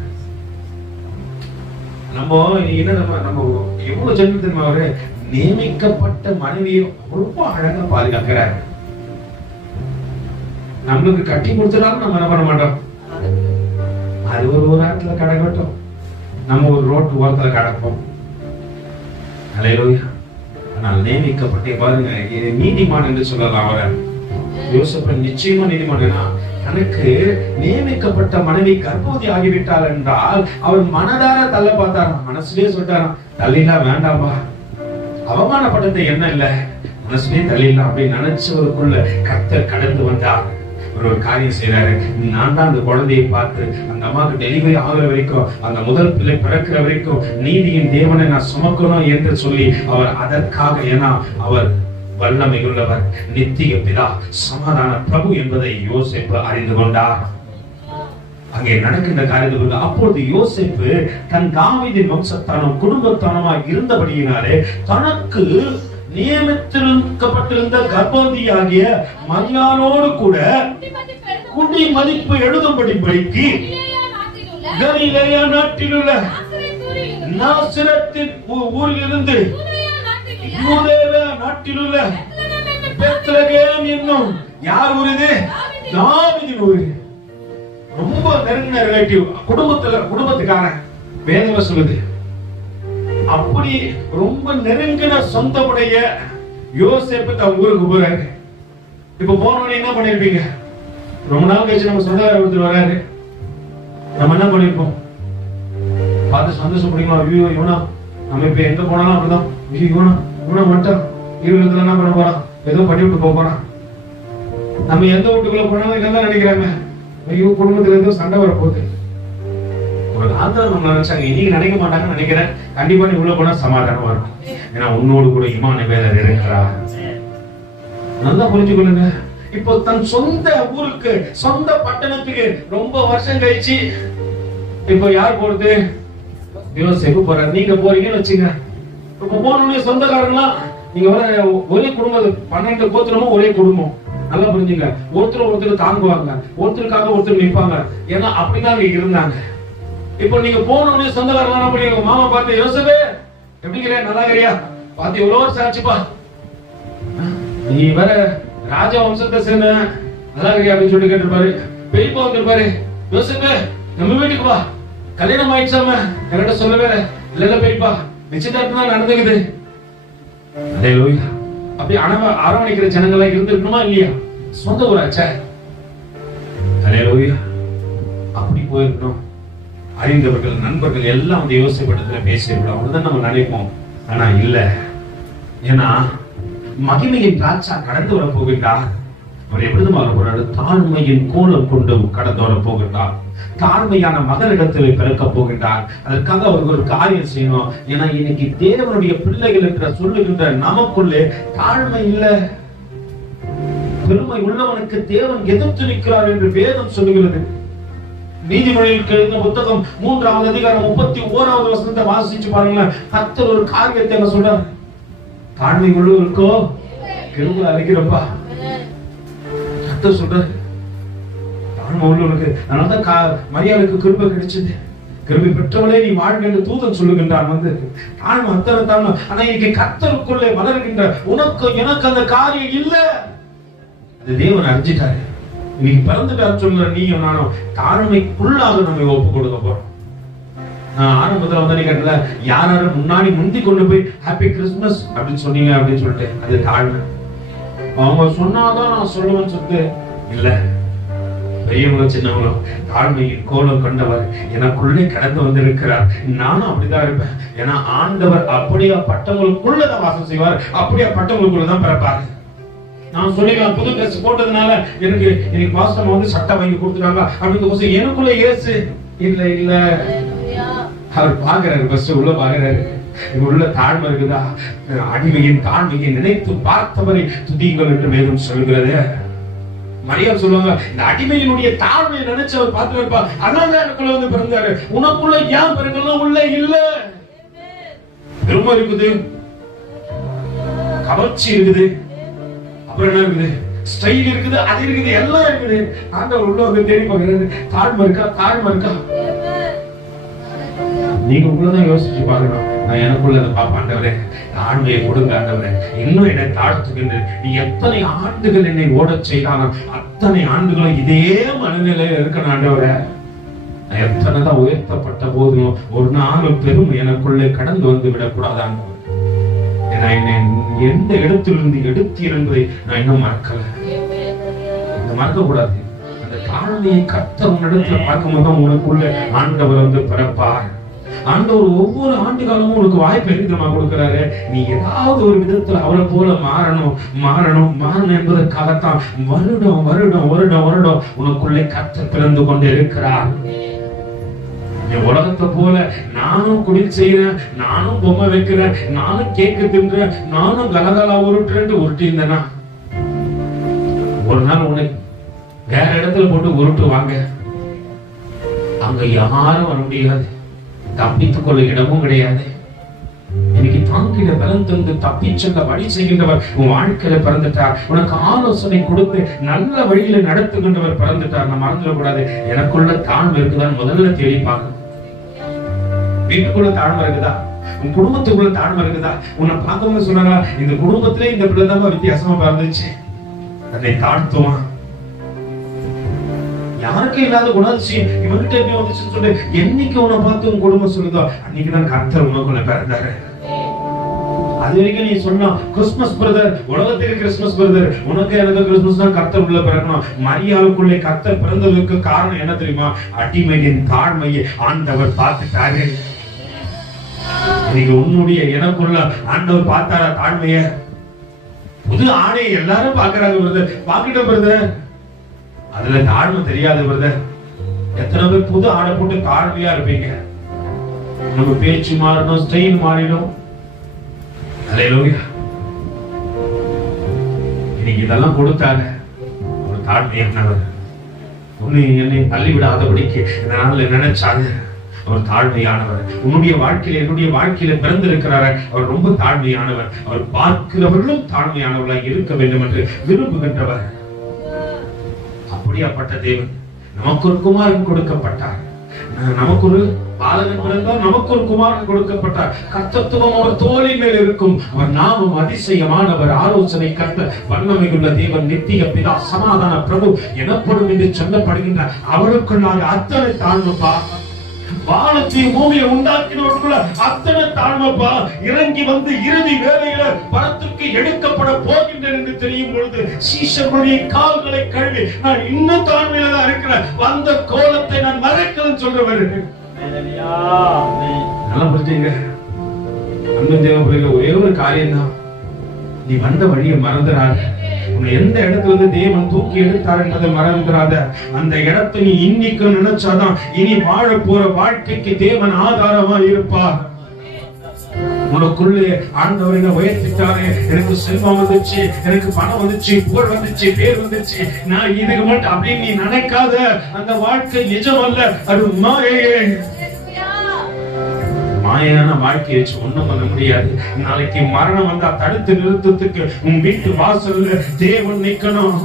நம்ம என்ன நம்ம எவ்வளவு ஜென்டில் தெரியுமா? அவரு நியமிக்கப்பட்ட மனைவியை ரொம்ப அழகா பாதுகாக்கிறார். நம்மளுக்கு கட்டி கொடுத்துட்டாலும் நம்ம என்ன பண்ண மாட்டோம். அது ஒரு இடத்துல கடக்கட்டும், நம்ம ஒரு ரோட்டு ஓரத்துல கடப்போம். அல்லேலூயா. ஆனால் நியமிக்கப்பட்ட பாருங்க, நீதிமான் என்று சொல்லலாம். அவரை யோசேப்பு நிச்சயமா நீதிமான். தனக்கு நியமிக்கப்பட்ட மனைவி கர்ப்பவதி ஆகிவிட்டாள் என்றால் அவர் மனதார தள்ள பார்த்தாராம். மனசுலயே சொல்லிட்டாராம், தள்ளிலாம் வேண்டாம்பா, அவமானப்பட்டது என்ன இல்ல, மனசுலயே தள்ளிடலாம் அப்படின்னு நினைச்சவருக்குள்ள கர்த்தர் கடந்து வந்தார். ஒரு காரியம் செய்யறாரு. நான் தான் அந்த குழந்தையை பார்த்து அந்த அம்மாவுக்கு டெலிவரி ஆகிற வரைக்கும், அந்த முதல் பிள்ளை பிறக்கிற வரைக்கும் நீதியின் தேவனை நான் சுமக்கணும் என்று சொல்லி அவர் அதற்காக, ஏன்னா அவர் வல்லமை உள்ளவர், நித்திய பிதா, சமாதான பிரபு என்பதை யோசேப்பு அறிந்து கொண்டார். அங்கே நடக்கின்ற காரியத்தை அப்பொழுது யோசேப்பு தன் தாவீதின் வம்சத்தானும் குடும்பத்தானுமாய் இருந்தபடியினாலே தனக்கு நியமித்திருக்கப்பட்டிருந்த கர்ப்பவதியாகிய மரியாளோடு கூட குடிமதிப்பு எழுதும்படிக்கு கலிலேயா நாட்டிலுள்ள நாசரேத்தின் ஊரிலிருந்து யூதேயா நாட்டிலுள்ள பெத்லகேம் என்னும் யார் ஊர் இது? தாவீதின் ஊர். ரொம்ப நெருங்கின ரிலேட்டிவ், குடும்பத்துக்கான வேதம் சொல்லுது. அப்படி ரொம்ப நெருங்கின சொந்தமுடைய யோசேப்பு தன் ஊருக்கு போறாரு. இப்ப போனோன்னு என்ன பண்ணிருப்பீங்க? ரொம்ப நாள் கழிச்சு நம்ம சொந்தக்கார ஒருத்தர் வராரு, நம்ம என்ன பண்ணிருப்போம்? பார்த்து சந்தோஷப்படுங்களா? ஐயோ இவனா, நம்ம இப்ப எங்க போனாலும் அப்படிதான், ஐயோ இவனா மட்டும் இருபதுல என்ன பண்ண போறான், ஏதோ பண்ணி விட்டு போறான். நம்ம எந்த வீட்டுக்குள்ள போனாலும் என்னதான் நினைக்கிறாங்க, ஐயோ குடும்பத்துல ஏதோ சண்டை வர போகுது. ஒரு காலத்துல நம்ம நினைச்சாங்க, இன்னைக்கு நினைக்க மாட்டாங்கன்னு நினைக்கிறேன். கண்டிப்பா நீ உள்ள போனா சமாதானமா இருக்கும், ஏன்னா உன்னோடு கூட இம்மானுவேலர் இருக்கிறார். நல்லா புரிஞ்சுக்கொள்ளுங்க. இப்போ தன் சொந்த ஊருக்கு, சொந்த பட்டணத்துக்கு ரொம்ப வருஷம் கழிச்சு இப்போ யார் போறது? யோசேப்பு போறாரு. நீங்க போறீங்கன்னு வச்சுங்க. இப்ப போனோடனே சொந்தக்காரங்களாம் நீங்க ஒரே குடும்பம், 12 கோத்திரமும் ஒரே குடும்பம். நல்லா புரிஞ்சுங்க. ஒருத்தர் தாங்குவாங்க, ஒருத்தருக்காக ஒருத்தர் நிற்பாங்க. ஏன்னா அப்படிதான் நீங்க இருந்தாங்க. இப்போ நீங்க போனோடனே சொந்தக்காரங்க என்ன பண்ணீங்க? மாமா பார்த்து, யோசேப்பே எப்படிங்கிற, நல்லா இருக்கிறியா, பார்த்து எவ்வளவு வருஷம் ஆச்சுப்பா, நீ வேற ராஜா வம்சத்தை சேர்ந்த, நல்லா இருக்கிறியா அப்படின்னு சொல்லிட்டு கேட்டிருப்பாரு. பெரியப்பா வந்திருப்பாரு, யோசேப்பே நம்ம வீட்டுக்கு வா, கல்யாணம் ஆயிடுச்சாம என்கிட்ட சொல்லவே இல்ல பெரியப்பா, நிச்சயதார்த்தம் தான் நடந்துக்குது. அல்லேலூயா. அப்படி அரவணைக்கிற ஜனங்களா இருந்திருக்கணுமா இல்லையா? சொந்த ஊராச்சே. அல்லேலூயா. அப்படி போயிருக்கணும். அறிந்தவர்கள், நண்பர்கள் எல்லாம் வந்து யோசிப்படத்துல பேசியிருக்கணும். அவ்வளவுதான் நம்ம நினைப்போம். ஆனா இல்ல. ஏன்னா மகிமையின் ராஜா கடந்து வர போகின்றார். அவர் எப்படி வரப்போறாரு? தாழ்மையின் கோலம் கொண்டு கடந்து வர போகின்றார். தாழ்மையான மகனிடத்திலே பிறக்க போகின்றார். அதற்காக அவருக்கு ஒரு காரியம் செய்யணும். ஏன்னா இன்னைக்கு தேவனுடைய பிள்ளைகள் என்ற சொல்லுகின்ற நமக்குள்ளே தாழ்மை இல்ல. பெருமை உள்ளவனுக்கு தேவன் எதிர்த்து நிற்கிறார் என்று வேதம் சொல்லுகிறது. நீதிமொழிகளுக்கு எழுதின புத்தகம் 3ஆம் அதிகாரம் 31வது வசனத்தை வாசிச்சு பாருங்களேன். கர்த்தர் ஒரு காரியத்தை என்ன சொல்றார்? தாழ்மை உள்ளவருக்கோ கிருபை அளிக்கிறப்பா. கர்த்தர் சொல்றாரு தாழ்மை உள்ளவனுக்கு. அதனாலதான் மரியாளுக்கு கிருபை கிடைச்சது. கிருபை பெற்றவளே நீ வாழ்க என்று தூதன் சொல்லுகின்றான். வந்து தாழ்மை அத்தனை தாழ்மை. ஆனா இன்னைக்கு கர்த்தருக்குள்ளே வளர்கின்ற உனக்கு எனக்கு அந்த காரியம் இல்ல. அது தேவன் அறிஞ்சிட்டாரு. இன்னைக்கு பிறந்துட்டாரு சொல்ற நீயும் நானும் தாழ்மைக்குள்ளாக நம்ம ஒப்பு கொடுக்க போறோம். ஆரம்பத்துல வந்து கேட்டல, யாரும் முன்னாடி முந்தி கொண்டு போய் ஹாப்பி கிறிஸ்துமஸ் அப்படின்னு சொன்னீங்க அப்படின்னு சொல்லிட்டு அது தாழ்மை. அவங்க சொன்னாதான் நான் சொல்லுவேன்னு சொல்லிட்டு இல்ல. பெரியவங்களும் சின்னவங்களும் தாழ்மையின் கோலம் கொண்டவர் எனக்குள்ளே கடந்து வந்திருக்கிறார். நானும் அப்படிதான் இருப்பேன். ஏன்னா ஆண்டவர் அப்படியா பட்டவங்களுக்குள்ளதான் வாசம் செய்வார். அப்படியா பட்டவங்களுக்குள்ளதான் பிறப்பாரு. நான் சொல்லிக்கலாம், புது ட்ரெஸ் போட்டதுனால எனக்கு பாஸ்டர் வந்து சட்டை வாங்கி கொடுத்துட்டாங்க அப்படின்னு எனக்குள்ள இயேசு இல்ல இல்ல. அவர் பாக்குறாரு, பஸ் உள்ள பாக்குறாரு, உள்ள தாழ்மை இருக்குதா? அடிமையின் தாழ்மையை நினைத்து பார்த்தவரை துதியுங்கள் என்று வேதம் சொல்கிறது. மரியாதை சொல்லுவாங்க, இந்த அடிமையினுடைய தாழ்மையை நினைச்சு அவர் பார்த்து வைப்பா. அதனால எனக்குள்ள வந்து பிறந்தாரு. உனக்குள்ள ஏன் பிறகு உள்ள இல்ல. பெருமை இருக்குது, கவர்ச்சி இருக்குது, அப்புறம் என்ன இருக்குது, ஸ்டைல் இருக்குது, அது இருக்குது, எல்லாம் இருக்குது. ஆண்டவர் உள்ள வந்து தேடி பார்க்கிறது. தாழ்மை இருக்கா? தாழ்மை இருக்கா? நீங்க உள்ளதான் யோசிச்சு பாக்கணும். நான் எனக்குள்ள பாப்பா, ஆண்டவரே தாழ்மையை கொடுங்க ஆண்டவரே, இன்னும் என்னை தாழ்த்துகின்ற. நீ எத்தனை ஆண்டுகள் என்னை ஓடச் செய்தானோ அத்தனை ஆண்டுகளும் இதே மனநிலையில இருக்கணும் ஆண்டவரே. நான் எத்தனைதான் உயர்த்தப்பட்ட போதும் ஒரு நாள் பெருமை எனக்குள்ளே கடந்து வந்து விடக்கூடாதான். எந்த இடத்திலிருந்து எடுத்தீர் என்பதை நான் இன்னும் மறக்கல. மறக்க கூடாது. அந்த தாழ்மையை கர்த்தர் உன்னிடத்துல பார்க்கும்போது உனக்குள்ள ஆண்டவர் வந்து பிறப்பார். ஆண்டவர் ஒவ்வொரு ஆண்டு காலமும் உனக்கு வாய்ப்பு எதிர்மா கொடுக்கிறாரு. நீ ஏதாவது ஒரு விதத்துல அவரை போல மாறணும் என்பதற்காகத்தான் வருடம் வருடம் வருடம் வருடம் உனக்குள்ளே கர்த்தர் பிறந்து கொண்டு இருக்கிறார். உலகத்தை போல நானும் குடில் செய்யறேன், நானும் பொம்மை வைக்கிறேன், நானும் கேக்கு தின்றேன், நானும் கலகலா உருட்டு இருந்தேன்னா ஒரு நாள் உனக்கு வேற இடத்துல போட்டு உருட்டு வாங்க, அங்க யாரும் வர முடியாது. தப்பித்துக் கொள்ள இடமும் கிடையாது. இன்னைக்கு தாங்கிட பலம் தந்து தப்பி செல்ல வழி செய்கின்றவர் உன் வாழ்க்கையில பிறந்துட்டார். உனக்கு ஆலோசனை கொடுத்து நல்ல வழியில நடத்துகின்றவர் பிறந்துட்டார். நான் மறந்துடக்கூடாது. எனக்குள்ள தாழ்மை இருக்குதான் முதல்ல தேடி பார்க்கணும். வீட்டுக்குள்ள தாழ்மை இருக்குதா? உன் குடும்பத்துக்குள்ள தாழ்மை இருக்குதா? உன்னை பார்க்கவங்க சொன்னாங்க, இந்த குடும்பத்திலே இந்த பிள்ளைதான் வித்தியாசமா பிறந்துச்சு, அதை தாழ்த்துவான். யாருக்கும் இல்லாத குணாதிசயம் இவன்கிட்ட எப்படி வந்துச்சுன்னு சொல்லிட்டு என்னைக்கு உன்னை பார்த்து உன் குடும்பம் சொல்லுதோ அன்னைக்குதான் கர்த்தர் உனக்குள்ள பிறந்தாரு. அது வரைக்கும் நீ சொன்னா கிறிஸ்துமஸ் பிரதர், உலகத்துக்கு கிறிஸ்துமஸ் பிரதர், உனக்கு எனக்கு கிறிஸ்துமஸ் தான் கர்த்தர் உள்ள பிறக்கணும். மரியாளுக்குள்ளே கர்த்தர் பிறந்ததுக்கு காரணம் என்ன தெரியுமா? அடிமையின் தாழ்மையை ஆண்டவர் பார்த்துட்டாரு. நீங்க உன்னுடைய எனக்குள்ள ஆண்டவர் பார்த்தாரா தாழ்மைய? புது ஆடை எல்லாரும் பாக்குறாங்க பிரதர், பாக்கிட்ட பிரதர், அதுல தாழ்மை தெரியாது பிரதர். எத்தனை பேர் புது ஆடை போட்டு தாழ்மையா இருப்பீங்க? நம்ம பேச்சு மாறணும், ஸ்டைல் மாறிடும். அல்லேலூயா. இன்னைக்கு இதெல்லாம் கொடுத்தாங்க ஒரு தாழ்மையானவர். ஒண்ணு என்னை தள்ளிவிடாதபடிக்கு இந்த நாள்ல நினைச்சாங்க அவர் தாழ்மையானவர். உன்னுடைய வாழ்க்கையில என்னுடைய வாழ்க்கையில பிறந்திருக்கிறார், அவர் ரொம்ப தாழ்மையானவர். அவர் பார்க்கிறவர்களும் தாழ்மையானவர்களாக இருக்க வேண்டும் என்று விரும்புகின்றவர். அப்படியாப்பட்ட தேவன் நமக்கு ஒரு குமாரன் கொடுக்கப்பட்டார். நமக்கு ஒரு பாலகன் பிறந்தார், நமக்கு ஒரு குமாரன் கொடுக்கப்பட்டார். கர்த்தத்துவம் அவர் தோளின் மேல் இருக்கும். அவர் நாமம் அதிசயமானவர், ஆலோசனை கர்த்தர், வல்லமையுள்ள தேவன், நித்திய பிதா, சமாதான பிரபு எனப்படும் என்று சொல்லப்படுகின்ற அவருக்குள்ளாக அத்தனை தாழ்மைப்பா. வானத்தையும் பூமியை உண்டாக்கினவருக்குள்ள அத்தனை தாழ்மைப்பா. இறங்கி வந்து இறுதி வேளையில பரத்துக்கு எடுக்கப்பட போகின்றேன் என்று தெரியும் பொழுது சீஷர்களுடைய கால்களை கழுவி நான் இன்னும் தாழ்மையில தான் இருக்கிறேன், வந்த கோலத்தை நான் மறைக்கலன்னு சொல்றவர். நல்லா புரிஞ்சுங்க அன்பு தேவ பிள்ளைகளே, ஒரே ஒரு காரியம் தான், நீ வந்த வழியை மறந்துடாத. உன்னை எந்த இடத்துல இருந்து தேவன் தூக்கி எடுத்தார் என்பதை மறந்துடாத. அந்த இடத்தை நீ இன்னைக்கு நினைச்சாதான் இனி வாழ போற வாழ்க்கைக்கு தேவன் ஆதாரமா இருப்பார். உனக்குள்ளே ஆண்டவர் என்ன உயர்த்திட்டாரு, எனக்கு செல்வம் வந்துச்சு, எனக்கு பணம் வந்துச்சு, புகழ் வந்துச்சு, பேர் வந்துச்சு, நான் இதுக்கு மட்டும் அப்படின்னு நீ நினைக்காத. அந்த வாழ்க்கை நிஜம் அல்ல, அது மாயையே. மாயான வாழ்க்கையை வச்சு ஒண்ணும் பண்ண முடியாது. நாளைக்கு மரணம் வந்தா தடுத்து நிறுத்தத்துக்கு உன் வீட்டு வாசல்ல தேவன் நிக்கணும்.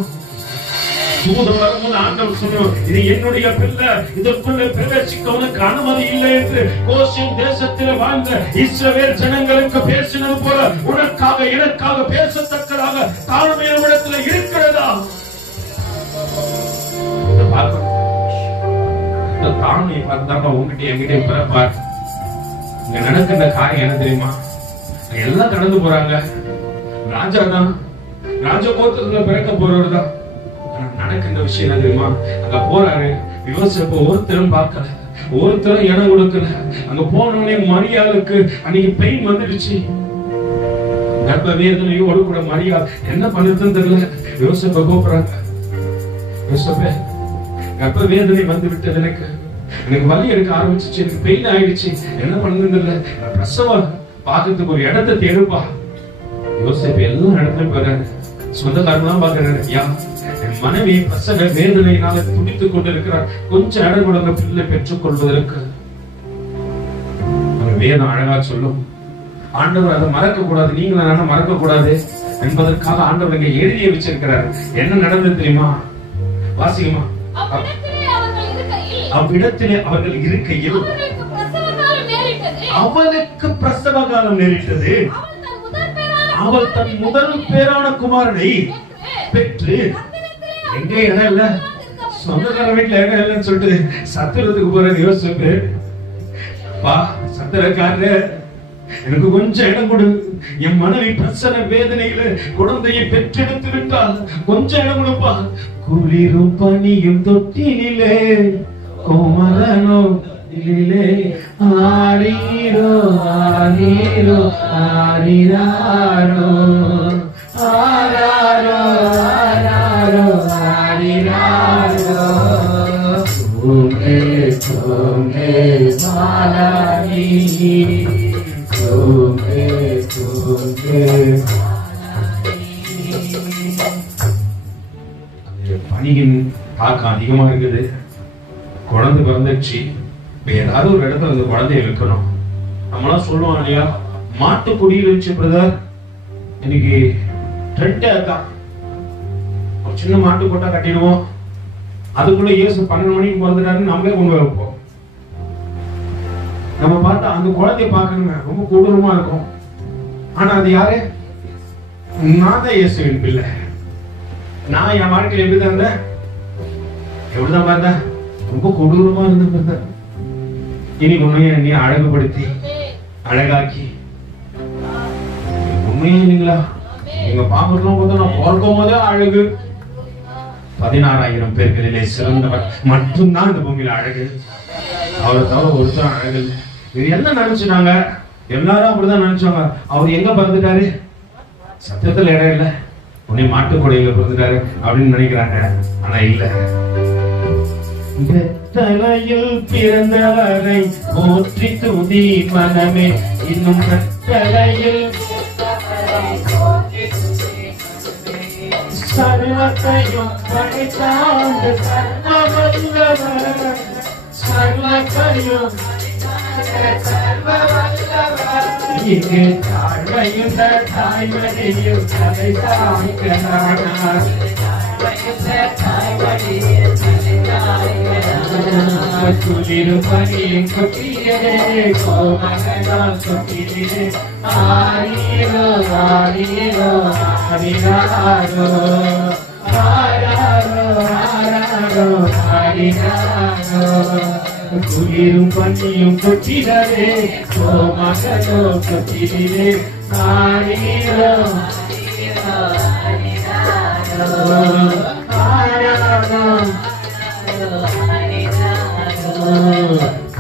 தூதன் வரும்போது ஆண்டவர் சொன்னோம், இது என்னுடைய பிள்ளை, இதற்குள்ள பிரவேசிக்கவனுக்கு அனுமதி இல்லை என்று கோஷின் தேசத்தில் வாழ்ந்த இஸ்ரவேல் ஜனங்களுக்கு பேசினது போல உனக்காக எனக்காக பேசத்தக்கதாக தாழ்மையான இடத்துல இருக்கிறதா? தாழ்மையை பார்த்தாங்க உங்ககிட்ட என்கிட்ட பிறப்பார். இங்க நடக்கிற காரியம் என்ன தெரியுமா? எல்லாம் கடந்து போறாங்க. ராஜா தான், ராஜகோத்திரத்துல பிறக்க போறவர் தான். நடக்கின்ற விஷயம் என்ன தெரியுமா? அங்க போறாரு, யோசேப்பு ஒருத்தரும் பார்க்கல, ஒருத்தரும் இடம் கொடுக்கல. அங்க போனோடனே மரியாளுக்கு அன்னைக்கு பெயின் வந்துடுச்சு. கர்ப்ப வேதனையோடு கூட மரியாள் என்ன பண்ணுறதுன்னு தெரியல. யோசேப்பை கூப்பிடுறாங்க, யோசேப்பே கர்ப்ப வேதனை வந்து விட்டது, எனக்கு வலி எடுக்க ஆரம்பிச்சிச்சு, எனக்கு பெயின் ஆயிடுச்சு, என்ன பண்ணுறது இல்ல, பிரசவம் பாக்கிறதுக்கு ஒரு இடத்தை தேடுப்பா. யோசேப்பு எல்லா இடத்துலயும் போறாரு, சொந்தக்காரன் பாக்குறாரு. யா, என் மனைவி பிரசவ வேதனையினால துடித்துக் கொண்டிருக்கிறார், கொஞ்சம் இடம் கொடுங்க பிள்ளை பெற்றுக் கொள்வதற்கு. வேதம் அழகா சொல்லும், ஆண்டவர் அதை மறக்க கூடாது, நீங்களும் மறக்க கூடாது என்பதற்காக ஆண்டவர் இங்க எழுதிய வச்சிருக்கிறார். என்ன நடந்தது தெரியுமா? வாசிக்குமா? அவ்விடத்திலே அவர்கள் இருக்கையில் அவனுக்கு பிரசவ காலம் நேரிட்டது. அவள் தன் முதல் பேரான குமாரனை பெற்று, எங்க இடம் இல்ல, சொந்தக்கார வீட்டுல இடம் இல்லைன்னு சொல்லிட்டு சத்திரத்துக்கு போறது. யோசிப்பு பா, சத்திரக்காரரு எனக்கு கொஞ்சம் இடம் கொடு, என் மனைவி பிரசவ வேதனையில குழந்தையை பெற்றெடுத்து விட்டால் கொஞ்சம் இடம் கொடுப்பா. குளிரும் பனியும் தொட்டிலே கோமலனோ இலே ஆரீரோ ஆரீரோ ஆரிராரோ ஆராரோ ஆராரோ ஆரிராரோ ஓமே ஓமே மாலானி ஓமே ஓமே. பனியின் தாக்கம் அதிகமா இருக்குது. குழந்தை பிறந்துச்சு, ஏதாவது ஒரு இடத்துல அந்த குழந்தைய வைக்கணும். நம்மளாம் சொல்லுவோம் இல்லையா, மாட்டு குடியில் இருந்துச்சு பிரதர், இன்னைக்கு ட்ரெண்டே அதுதான், ஒரு சின்ன மாட்டு கொட்டா கட்டிடுவோம், அதுக்குள்ள இயேசு 12 மணிக்கு பிறந்துட்டாருன்னு நம்மளே கொண்டு வைப்போம். நம்ம பார்த்தா அந்த குழந்தைய பார்க்கணுங்க, ரொம்ப கொடூரமா இருக்கும். ஆனா அது யாரு? நான் தான் இயேசுவின் பிள்ளை. நான் என் வாழ்க்கையில் எப்படிதான் இருந்தேன், எப்படிதான் பார்த்தேன், ரொம்ப கொடூரமா இருந்த. இனி உண்மையை நீ அழகுபடுத்தி அழகாக்கி, உண்மையே இல்லைங்களா? எங்க பாம்புலாம் பார்த்தா நான் பிறக்கும் போதே அழகு. 16,000 பேர்களிலே சிறந்தவர் மட்டும்தான் இந்த பூமியில அழகு. அவரை தவிர ஒருத்தர் அழகு இல்லை. இது என்ன நினைச்சுனாங்க? எல்லாரும் அப்படிதான் நினைச்சாங்க. அவர் எங்க பிறந்துட்டாரு? சத்தியத்துல இடம் இல்லை, உன்னை மாட்டுக்கொடையில பிறந்துட்டாரு அப்படின்னு நினைக்கிறாங்க. ஆனா இல்ல, தலையில் பிறந்தவரை போற்றி துதி மனமே, இன்னும் கட்டளையில் சர்வத்தையும் படைத்தாண்டு சர்வவல்லவர், சர்வத்தையும் இங்கே தாழ்மையுள்ள தாய்மடியும் தலை தாய்க்கிறார். குளிரும் பனியும் கொட்டியதே கோமகனால் கொட்டியதே ஆரீரோ ஆரீரோ ஆரிராரோ ஆராரோ ஆராரோ ஆரிராரோ. குளிரும் பனியும் கொட்டியதே கோமகனோ கொட்டியதே ஆரீரோ ஆராரோ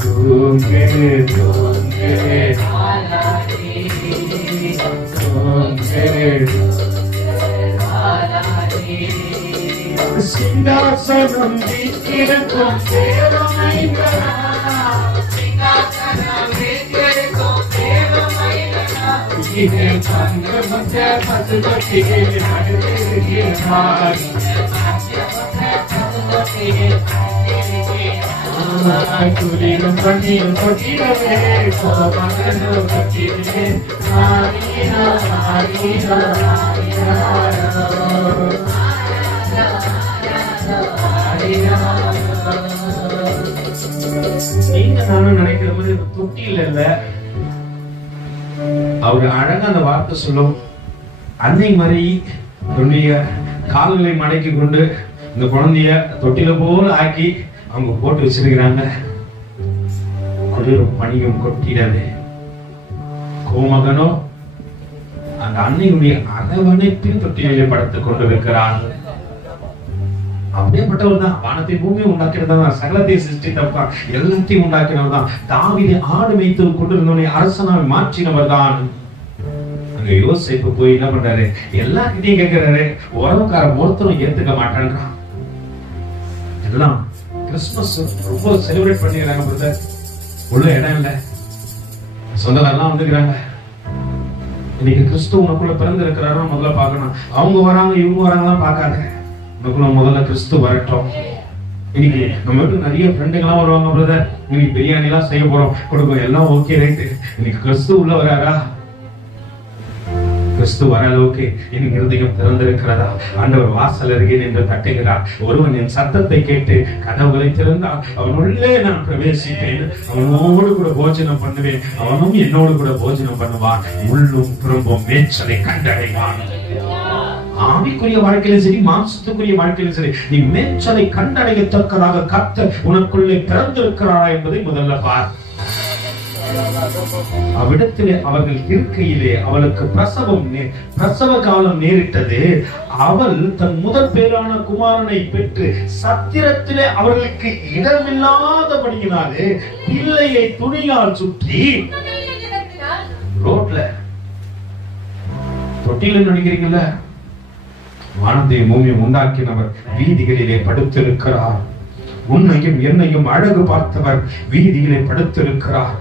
Tunge, tunge, tunge, Singhasanam வீற்றிருக்கும் தேவமைந்தனா, Singhasanam வீற்றிருக்கும் தேவமைந்தனா, இதே பங்கமத்த பசுபதியே நடுவிருக்கிறார். குளிரும் பனியும் கொட்டிடவே கோமகனோ கொட்டிடவே ஆரீரோ ஆரீரோ ஆரீரோ. நீங்க நானும் நினைக்கிற மாதிரி தொட்டியில இல்ல. அவரு அழகா அந்த வார்த்தை சொல்லும். அன்னை மாதிரி தன்னுடைய கால்களை மடக்கி கொண்டு இந்த குழந்தைய தொட்டில போல ஆக்கி அவங்க போட்டு வச்சிருக்கிறாங்க. குளிரும் பனியும் கொட்டிடவே கோமகனோ அந்த அன்னையுடைய அரவணைப்பில் தொட்டிலே படுத்துக் கொண்டிருக்கிறார். அப்படியேப்பட்டவர் தான். வானத்தை பூமியை உண்டாக்கினதான், சகலத்தை சிருஷ்டித்தவர், எல்லாத்தையும் உண்டாக்கினவர் தான். தாவீதை ஆடு மேய்த்து கொண்டிருந்தவனை அரசனாக மாற்றினவர் தான். அங்க யோசேப்பு போய் என்ன பண்றாரு? எல்லார்கிட்டையும் கேட்கிறாரு. உறவுக்கார ஒருத்தரும் ஏத்துக்க மாட்டேன்றான். எல்லாம் கிறிஸ்துமஸ் ரொம்ப செலிப்ரேட் பண்ணிக்கிறாங்க பிரதர். உள்ள இடம் இல்ல, சொந்தக்காரெல்லாம் வந்துக்கிறாங்க. இன்னைக்கு கிறிஸ்து உனக்குள்ள பிறந்து இருக்கிறாரோ முதல்ல பாக்கணும். அவங்க வராங்க இவங்க வராங்கலாம் பாக்காத, உனக்குள்ள முதல்ல கிறிஸ்து வரட்டும். இன்னைக்கு நம்ம வீட்டுக்கு நிறைய ஃப்ரெண்டுங்கெல்லாம் வருவாங்க பிரதர். இன்னைக்கு பிரியாணி எல்லாம் செய்ய போறோம், கொடுக்கும், எல்லாம் ஓகே ரைட்டு. இன்னைக்கு கிறிஸ்து உள்ள வராரா? கிறிஸ்து வர அளவுக்கு என் இருதயம் திறந்திருக்கிறதா? ஆண்டவர் வாசல் அருகே நின்று தட்டுகிறார். ஒருவன் என் சத்தத்தை கேட்டு கதவுகளை திறந்தால் அவனுள்ளே நான் பிரவேசிப்பேன், அவனோடு கூட போஜனம் பண்ணுவேன், அவனும் என்னோடு கூட போஜனம் பண்ணுவான், உள்ளும் புறம்பும் மேய்ச்சலை கண்டடைவான். ஆவிக்குரிய வாழ்க்கையிலும் சரி, மாம்சத்துக்குரிய வாழ்க்கையிலும் சரி, நீ மேய்ச்சலை கண்டடையத்தக்கதாக கர்த்தர் உனக்குள்ளே பிறந்திருக்கிறாரா என்பதை முதல்ல பார். அவ்விடத்திலே அவர்கள் இருக்கையிலே அவளுக்கு பிரசவ காலம் நேரிட்டது. அவள் தன் முதல் பேரான குமாரனை பெற்று சத்திரத்திலே அவர்களுக்கு இடமில்லாதபடியினாலே பிள்ளையை துணியால் சுற்றி ரோட்ல தொட்டில நினைக்கிறீங்கல்ல, வானத்தையும் பூமியும் உண்டாக்கினவர் வீதிகளிலே படுத்திருக்கிறார். உன்னையும் என்னையும் அழகு பார்த்தவர் வீதியிலே படுத்திருக்கிறார்.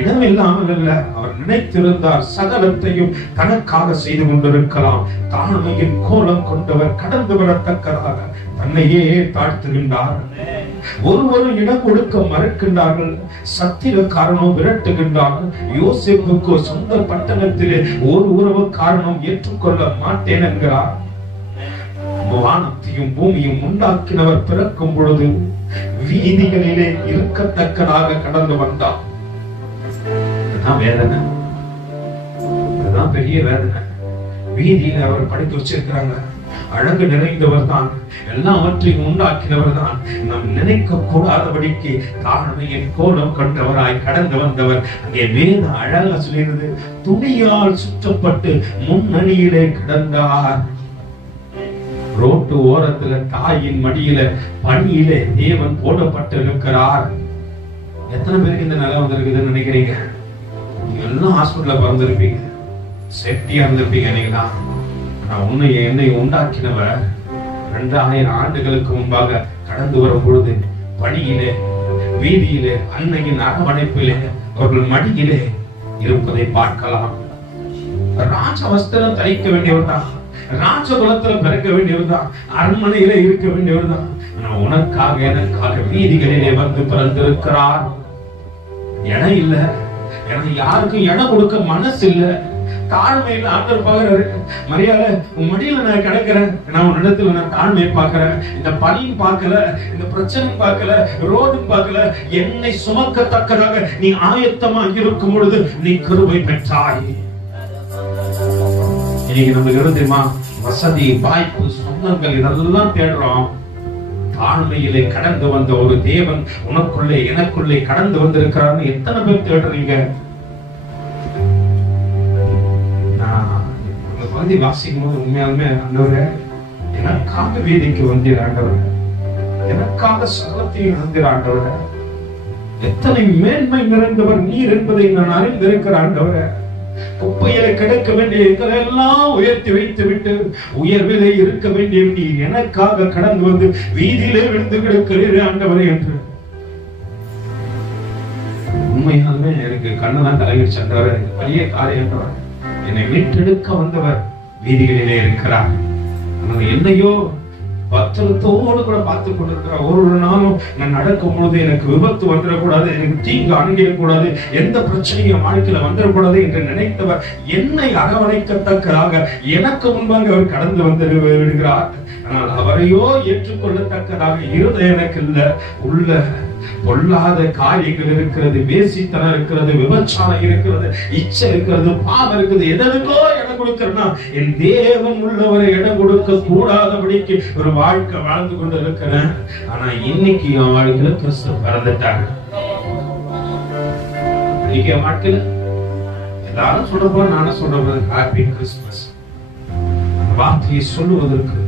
இடம் இல்லாமல் அல்ல, அவர் நினைத்திருந்தார் சகலத்தையும் தனக்காக செய்து கொண்டிருக்கலாம். தாழ்மையின் கோலம் கொண்டவர் கடந்து வரத்தக்கதாக தன்னையே தாழ்த்துகின்றார். ஒருவரும் இடம் கொடுக்க மறுக்கின்றார்கள், சத்திரக்காரனும் விரட்டுகின்றார்கள். யோசேப்புக்கு சொந்த பட்டணத்திலே ஒரு உறவு காரணம் ஏற்றுக்கொள்ள மாட்டேன் என்கிறார். வானத்தையும் பூமியும் உண்டாக்கினவர் பிறக்கும் பொழுது வீதிகளிலே இருக்கத்தக்கதாக கடந்து வந்தார். வேதனை, அதுதான் பெரிய வேதனை. வீதியில அவர் படித்து வச்சிருக்கிறாங்க. அழகு நிறைந்தவர் தான், எல்லாவற்றையும் உண்டாக்கினவர் தான். நாம் நினைக்க கூடாதபடிக்கு தாழ்மையின் கோலம் கொண்டவராய் கடந்து வந்தவர். அங்கே வேத அழகா சொல்கிறது, துணியால் சுற்றப்பட்டு முன்னணியிலே கிடந்தார். ரோட்டு ஓரத்துல தாயின் மடியில பணியிலே தேவன் போடப்பட்டிருக்கிறார். எத்தனை பேருக்கு இந்த நிலை வந்திருக்குதுன்னு நினைக்கிறீங்க? எல்லாம் ஹாஸ்பிட்டல்ல பிறந்திருப்பீங்க, சேஃப்டியா இருந்திருப்பீங்க. நீங்களா உன்னை என்னை உண்டாக்கினவர் 2000 ஆண்டுகளுக்கு முன்பாக கடந்து வரும் பொழுது பணியிலே வீதியிலே அன்னையின் அரவணைப்பிலே அவர்கள் மடியிலே இருப்பதை பார்க்கலாம். ராஜ வஸ்திரம் தரிக்க வேண்டியவர் தான், ராஜகுலத்துல பிறக்க வேண்டியவர் தான், அரண்மனையில இருக்க வேண்டியவர் தான். உனக்காக எனக்காக வீதிகளிலே வந்து பிறந்திருக்கிறார். இடம் இல்ல, எனக்கு யாருக்கும் இடம் கொடுக்க மனசு இல்ல, தாழ்மையில ஆண்டவர் பாக்குறாரு. மரியாதை உன் மடியில நான் கிடக்கிறேன், நான் உன் இடத்துல நான் தாழ்மையை பார்க்கிறேன். இந்த பணியும் பார்க்கல, இந்த பிரச்சனையும் பார்க்கல, ரோடும் பார்க்கல, என்னை சுமக்கத்தக்கதாக நீ ஆயத்தமா இருக்கும் பொழுது நீ கிருபை பெற்றாய். இன்னைக்கு நமக்கு என்ன தெரியுமா? வசதி, வாய்ப்பு, சொந்தங்கள் இதெல்லாம் தேடுறோம். தாழ்மையிலே கடந்து வந்த ஒரு தேவன் உனக்குள்ளே எனக்குள்ளே கடந்து வந்திருக்கிறான்னு எத்தனை பேர் தேடுறீங்க? வந்து வாசிக்கும் போது உண்மையாலுமே ஆண்டவரே எனக்காக வீதிக்கு வந்தீர் ஆண்டவரே, எனக்காக சகலத்தையும் வந்தீர் ஆண்டவரே, எத்தனை மேன்மை நிறைந்தவர் நீர் என்பதை நான் அறிந்திருக்கிற ஆண்டவரே. குப்பையில கிடக்க வேண்டிய எங்களெல்லாம் உயர்த்தி வைத்து விட்டு உயர்விலே இருக்க வேண்டிய நீர் எனக்காக கடந்து வந்து வீதியிலே விழுந்து கிடக்கிறீர் ஆண்டவரே என்று உண்மையாலுமே எனக்கு கண்ணுதான் தலையிடுச்சு ஆண்டவரே. பெரிய காரியம், என்னை மீட்டெடுக்க வந்தவர் வீதிகளிலே இருக்கிறார். என்னையோ பத்திரத்தோடு கூட பார்த்துக் கொண்டிருக்கிறார். ஒரு நாளும் நான் நடக்கும் பொழுது எனக்கு விபத்து வந்துடக்கூடாது, எனக்கு தீங்கு அணுகிடக்கூடாது, எந்த பிரச்சனையும் வாழ்க்கையில வந்துடக்கூடாது என்று நினைத்தவர் என்னை அரவணைக்கத்தக்கதாக எனக்கு முன்பாக அவர் கடந்து வந்து விடுகிறார். ஆனால் அவரையோ ஏற்றுக்கொள்ளத்தக்கதாக இருதயம் எனக்கு இல்ல. உள்ள பொல்லாத காரியங்கள் இருக்கிறது, வேசித்தனம் இருக்கிறது, விபச்சாரம் இருக்கிறது, இச்சை இருக்கிறது, பாவம் இருக்குது. எதற்கோ இடம் கொடுக்கிறேன்னா என் தேவன் உள்ளவரை இடம் கொடுக்க கூடாதபடிக்கு ஒரு வாழ்க்கை வாழ்ந்து கொண்டு இருக்கிறேன். ஆனா இன்னைக்கு என் வாழ்க்கையில கிறிஸ்து பிறந்துட்டாங்க. இன்னைக்கு என் வாழ்க்கையில எல்லாரும் சொல்றப்போ நானும் சொல்றேன் ஹாப்பி கிறிஸ்துமஸ். அந்த வார்த்தையை சொல்லுவதற்கு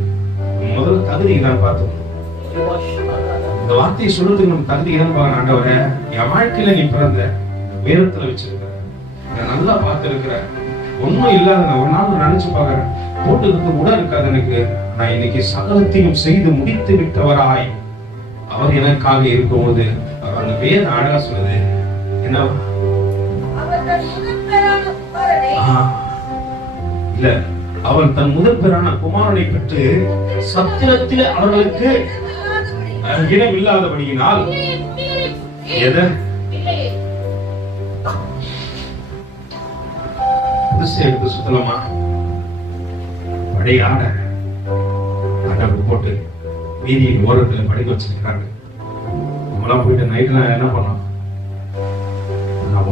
முதல்ல தகுதி தான் பார்த்தோம். இந்த வார்த்தையை சொல்றதுக்கு நம்ம தகுதி தான் பாக்க ஆண்டவரே. என் வாழ்க்கையில நீ பிறந்த உயரத்துல வச்சிருக்கிற, நல்லா பார்த்திருக்கிற, ஒன்னும் இல்லாத நான் ஒரு நாள் நினைச்சு பாக்குறேன், போட்டுக்கிறது கூட இருக்காது எனக்கு. நான் இன்னைக்கு சகலத்தையும் செய்து முடித்து விட்டவராய் அவர் எனக்காக இருக்கும்போது அந்த வேத அழகா சொல்லுது என்ன இல்ல, அவள் தன் முதற்பேரான குமாரனை பெற்று சத்திரத்தில் அவர்களுக்கு இடம் இல்லாதபடியினால் எடுத்து சுத்தலமா படையாட அடப்பு போட்டு வீதியின் ஓரத்தில் படிக்க வச்சிருக்கிறாங்க. நம்மளாம் போயிட்டு நைட்ல என்ன பண்ணோம்?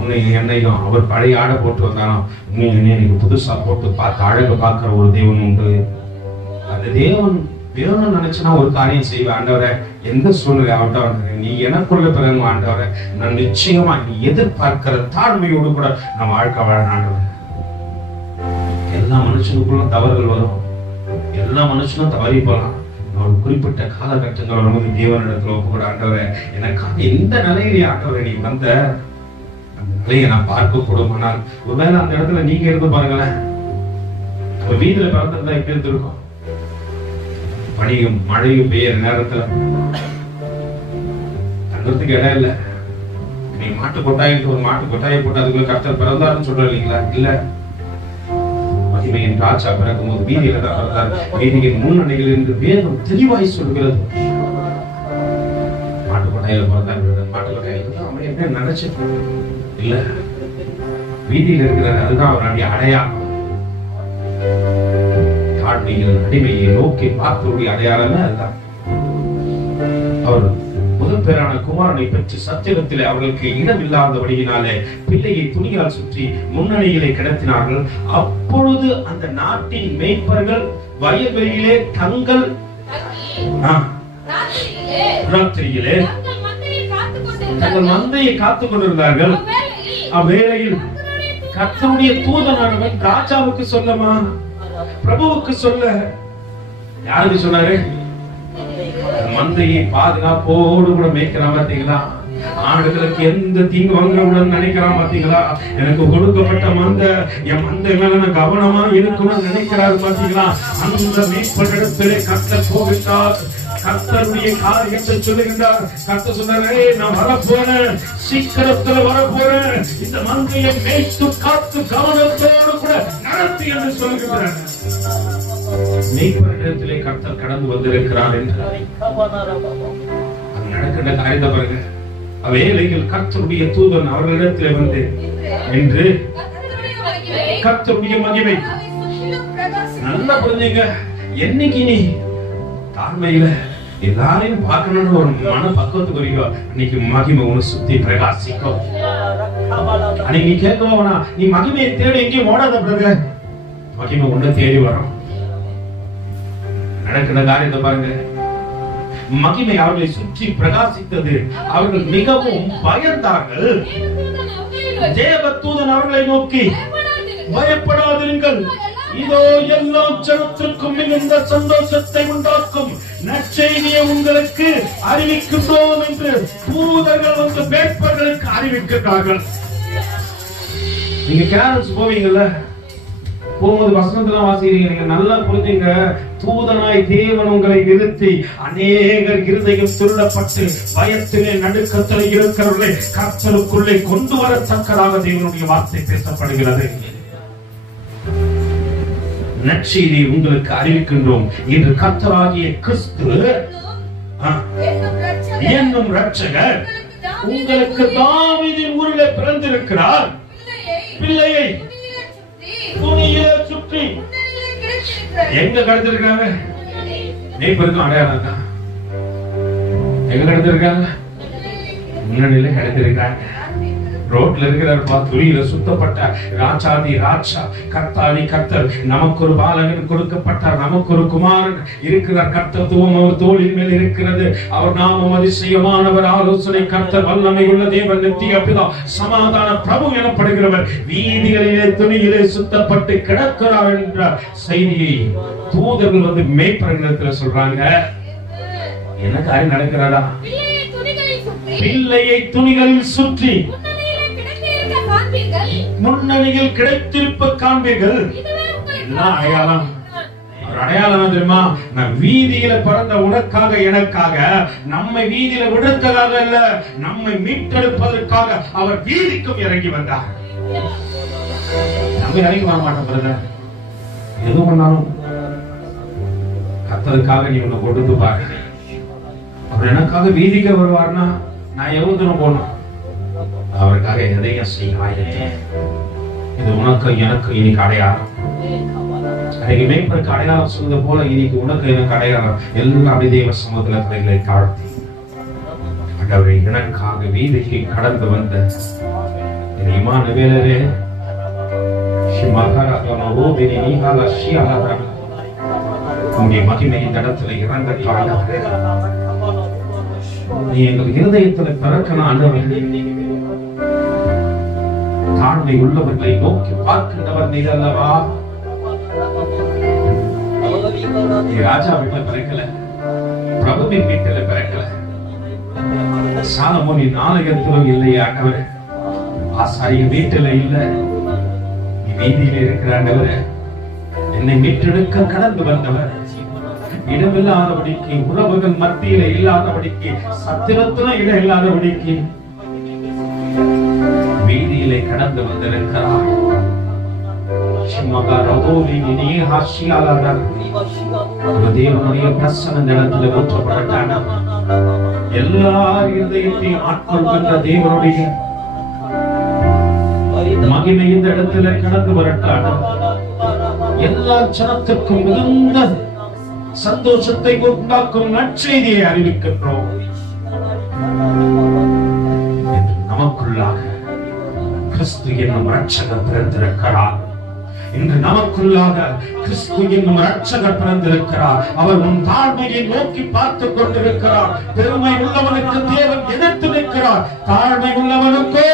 உன்னை என்னையும் அவர் பழைய ஆடை போட்டு வந்தாலும் உண்மையை புதுசா போட்டு பார்த்து அழகு பார்க்கிற ஒரு தேவன் உண்டு. அந்த தேவன் வேணும்னு நினைச்சுன்னா ஒரு காரியம் செய்வேன். ஆண்டவரை எந்த சூழ்நிலை ஆகட்டும், நீ எனக்குள்ள பிறகு ஆண்டவரை நான் நிச்சயமா நீ எதிர்பார்க்கிற தாழ்மையோடு கூட நான் வாழ்க்கை வாழ. ஆண்டவர் எல்லா மனுஷனுக்குள்ள தவறுகள் வரும், எல்லா மனுஷனும் தவறி போலாம். ஒரு குறிப்பிட்ட காலகட்டங்கள் வரும்போது தேவனிடத்துல ஒப்புக்கூட ஆண்டவரை எனக்காக எந்த நிலையிலே ஆண்டவரை நீ வந்த நிலையை நான் பார்க்க கூடுமானால் ஒருவேளை அந்த இடத்துல நீங்க இருந்து பாருங்களேன். வீட்டுல பிறந்திருந்தா எப்படி இருந்திருக்கும்? பனியும் மழையும் பெய்யற நேரத்துல தங்கறதுக்கு இடம் இல்ல. நீ மாட்டு கொட்டாயிட்டு ஒரு மாட்டு கொட்டாயை போட்டு அதுக்குள்ள கர்த்தர் பிறந்தாருன்னு சொல்ற இல்லைங்களா? இல்ல, மகிமையின் ராஜா பிறக்கும் போது வீதியில தான் பிறந்தார். வீதியின் முன்னணிகள் என்று வேதம் தெளிவாய் சொல்கிறது. மாட்டு கொட்டாயில பிறந்தார், மாட்டு கொட்டாயில அவன் என்ன நினைச்சிட்டு இல்ல, வீதியில் இருக்கிறது அதுதான் அவருடைய அடையாளம். தாழ்மையில் அடிமையை நோக்கி பார்த்தவருடைய அடையாளமே அதுதான். அவர் முதல் பேரான குமாரனை பெற்று சத்திரத்திலே அவர்களுக்கு இடம் இல்லாதபடியினாலே பிள்ளையை துணியால் சுற்றி முன்னணியிலே கிடத்தினார்கள். அப்பொழுது அந்த நாட்டின் மேய்ப்பர்கள் வயல்வெளியிலே தங்கள் ராத்திரியிலே தங்கள் மந்தையை காத்துக் கொண்டிருந்தார்கள். அவ்வேளையில் கர்த்தருடைய தூதனானவன் ராஜாவுக்கு சொல்லமா, பிரபுவுக்கு சொல்ல. யாருக்கு சொன்னாரு? மந்தையை பாதுகாப்போடு கூட மேய்க்கிறான் பாத்தீங்களா? ஆடுகளுக்கு எந்த தீங்கு வந்துடக்கூடாதுன்னு நினைக்கிறான் பாத்தீங்களா? எனக்கு கொடுக்கப்பட்ட மந்த என் மந்தை மேல நான் கவனமா இருக்கணும்னு நினைக்கிறாரு பாத்தீங்களா? அந்த மேற்படத்திலே கர்த்தர் போகின்றார். கர்த்தருடைய காரியத்தை சொல்லுகின்றார். கர்த்தர் சொன்னாரே, நான் வரப்போறேன், சீக்கிரத்துல வரப்போறேன், இந்த மந்தையை மேய்த்து காத்து கவனத்தோடு கூட நடத்தி என்று சொல்லுகின்றார். மேய்ப்பரிடத்திலே கர்த்தர் கடந்து வந்திருக்கிறார் என்று நடக்கின்ற காரியத்தை பாருங்க. அவ்வேளையில் கர்த்தருடைய தூதன் அவர்களிடத்தில் வந்து என்று கர்த்தருடைய மகிமை நல்லா புரிஞ்சுங்க. என்னைக்கு நீ தாழ்மையில எல்லாரையும் பார்க்கணும்னு ஒரு மன பக்குவத்துக்கு வரீங்க, இன்னைக்கு மகிமை உன்னை சுத்தி பிரகாசிக்கும். அன்னைக்கு நீ கேட்கவா, நீ மகிமையை தேடி எங்கேயும் ஓடாத பிரதர், மகிமை உன்னை தேடி வரும். நடக்கிற காரியத்தை பாருங்க, மகிமை அவர்களை சுற்றி பிரகாசித்தது. அவர்கள் மிகவும் பயந்தார்கள். தேவதூதன் அவர்களை நோக்கி, பயப்படாதிருங்கள், இதோ எல்லா ஜனத்திற்கும் மிகுந்த சந்தோஷத்தை உண்டாக்கும் நற்செய்தியை உங்களுக்கு அறிவிக்கின்றோம் என்று தூதர்கள் வந்து வேட்பர்களுக்கு அறிவிக்கிறார்கள். நீங்க கேரள்ஸ் போவீங்கல்ல, போகும்போது வசனத்தெல்லாம் வாசிக்கிறீங்க, நீங்க நல்லா புரிஞ்சுங்க. தூதனாய் தேவன் உங்களை நிறுத்தி அநேகர் இருதயம் திருடப்பட்டு பயத்திலே நடுக்கத்திலே இருக்கிறவர்களை கர்த்தருக்குள்ளே கொண்டு வரத்தக்கதாக தேவனுடைய வார்த்தை பேசப்படுகிறது. நற்செய்தியை உங்களுக்கு அறிவிக்கின்றோம் என்று கர்த்தராகிய கிறிஸ்து என்னும் இரட்சகர் உங்களுக்கு தாவீதின் ஊரிலே பிறந்திருக்கிறார். பிள்ளையை துணியிலே சுற்றி எங்க கடத்திருக்காங்க? நெய்பருக்கும் அடையாளம் தான். எங்க கடத்திருக்காங்க? முன்னணியில கடத்திருக்காங்க. ரோட்ல இருக்கிறப்பா, துணியில சுத்தப்பட்ட ராஜாதி ராஜா, கர்த்தாதி கர்த்தர், நமக்கு ஒரு பாலகன் கொடுக்கப்பட்டார், நமக்கு ஒரு குமாரன் இருக்கிறார், கர்த்தத்துவம் அவர் தோளின் மேல் இருக்கிறது, அவர் நாமம் அதிசயமானவர், ஆலோசனை கர்த்தர், வல்லமை உள்ள தேவன், நித்திய பிதா, சமாதான பிரபு எனப்படுகிறவர், வீதிகளிலே துணியிலே சுத்தப்பட்டு கிடக்கிறார் என்ற செய்தியை தூதர்கள் வந்து மேய்ப்பர்களிடத்துல சொல்றாங்க. என்ன காரியம் நடக்கிறாரா? பிள்ளையை துணிகளில் சுற்றி முன்னணியில் கிடைத்திருப்ப காண்பீர்கள். அடையாளம், அடையாளம் தெரியுமா? நான் வீதியில பிறந்த உனக்காக எனக்காக, நம்மை வீதியில விடுறதுக்காக அல்ல, நம்மை மீட்டெடுப்பதற்காக அவர் வீதிக்கும் இறங்கி வந்தார். நம்ம இறங்கி வர மாட்டோம், எது பண்ணாலும் கர்த்தருக்காக நீ உன்னை கொடுத்து பாரு. அவர் எனக்காக வீதிக்கு வருவார்னா நான் எவ்வளவு தூரம் போகணும்? அவருக்காக எதையும் செய்ய. இது உனக்கு எனக்கு இன்னைக்கு அடையாளம். அன்னைக்கு மேம்பருக்கு அடையாளம் சொல்வது போல இன்னைக்கு உனக்கு எனக்கு அடையாளம். எல்லாம் அப்படி தேவ சமூகத்துல தலைகளை தாழ்த்தி ஆண்டவரே எனக்காக வீதிக்கு கடந்து வந்த இமானுவேலரே உங்களுடைய மகிமை இந்த இடத்துல இறங்க நீ எங்கள் இருதயத்துல பிறக்கணும். ஆண்டவரே தாழ்மை உள்ளவர்களை நோக்கி பார்க்கின்றவர் நீர் அல்லவா? நீ ராஜா வீட்டுல பிறக்கல, பிரபுவின் வீட்டுல பிறக்கல, சாலமோனின் ஆலயத்திலும் இல்லையா ஆண்டவரே, ஆசாரிய வீட்டுல இல்ல, நீ வீதியில இருக்கிற ஆண்டவரே, என்னை மீட்டெடுக்க கடந்து வந்தவர், இடமில்லாதபடிக்கு, உறவுகள் மத்தியில இல்லாதபடிக்கு, சத்திரத்துல இடம் இல்லாதபடிக்கு வீதியிலே கடந்து வந்திருக்கிறார். தேவனுடைய பிரசன்ன இடத்துல ஊற்றப்பட்டான எல்லா இதயத்தையும் ஆட்கொள்கின்ற தேவனுடைய மகிமை இந்த இடத்துல கடந்து வரட்டான எல்லா ஜனத்திற்கும் மிகுந்த சந்தோஷத்தை உண்டாக்கும் நற்செய்தியை அறிவிக்கின்றோம். நமக்குள்ளாக கிறிஸ்து என்னும் இரட்சகர் பிறந்திருக்கிறார். இன்று நமக்குள்ளாக கிறிஸ்து என்னும் இரட்சகர் பிறந்திருக்கிறார். அவர் உன் தாழ்மையை நோக்கி பார்த்துக் கொண்டிருக்கிறார். பெருமை உள்ளவனுக்கு தேவன் எதிர்த்து நிற்கிறார், தாழ்மை உள்ளவனுக்கோ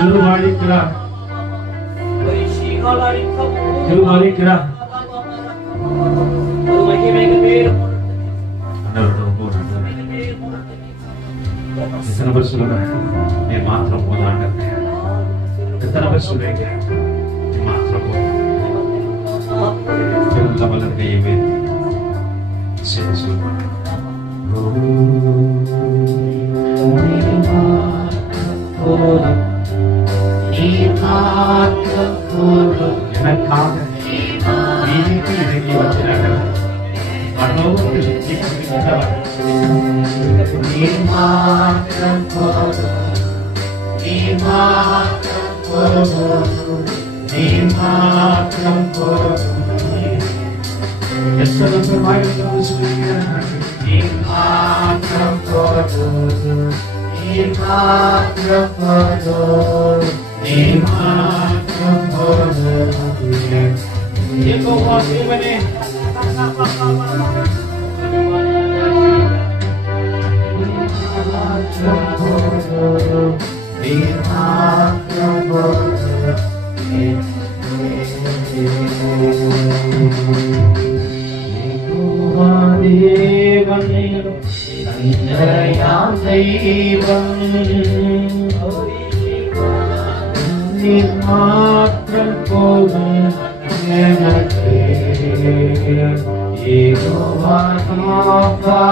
திருவாளிக்கிறார். திருவாளிக்கிறார். எத்தனை பேர் சொல்லுங்க நீ மாத்திரம் போதாங்க? எத்தனை பேர் சொல்றீங்க நீ மாத்திரம் போதும்? வளர் கையை வைத்து சொல்லுங்க. எனக்காக வீதிக்கு இறங்கி வந்தார்கள். பரலோகத்தில் இருக்கிறவர். நீர் மாத்திரம் போதும், நீர் மாத்திரம் போதும், நீர் மாத்திரம் போதும். எத்தனை பேர் வாயிலிருந்து சொல்லுங்க, நீர் மாத்திரம் போதும், நீர் மாத்திரம் போதும், நீர் மாத்திரம் போதும். யெகோவா தேவனே, நீர் மாத்திரம் போதும். தேவனே தந்தையாம் தெய்வம், நீர் மாத்திரம் போதும் எனக்கு. யெகோவா ராபா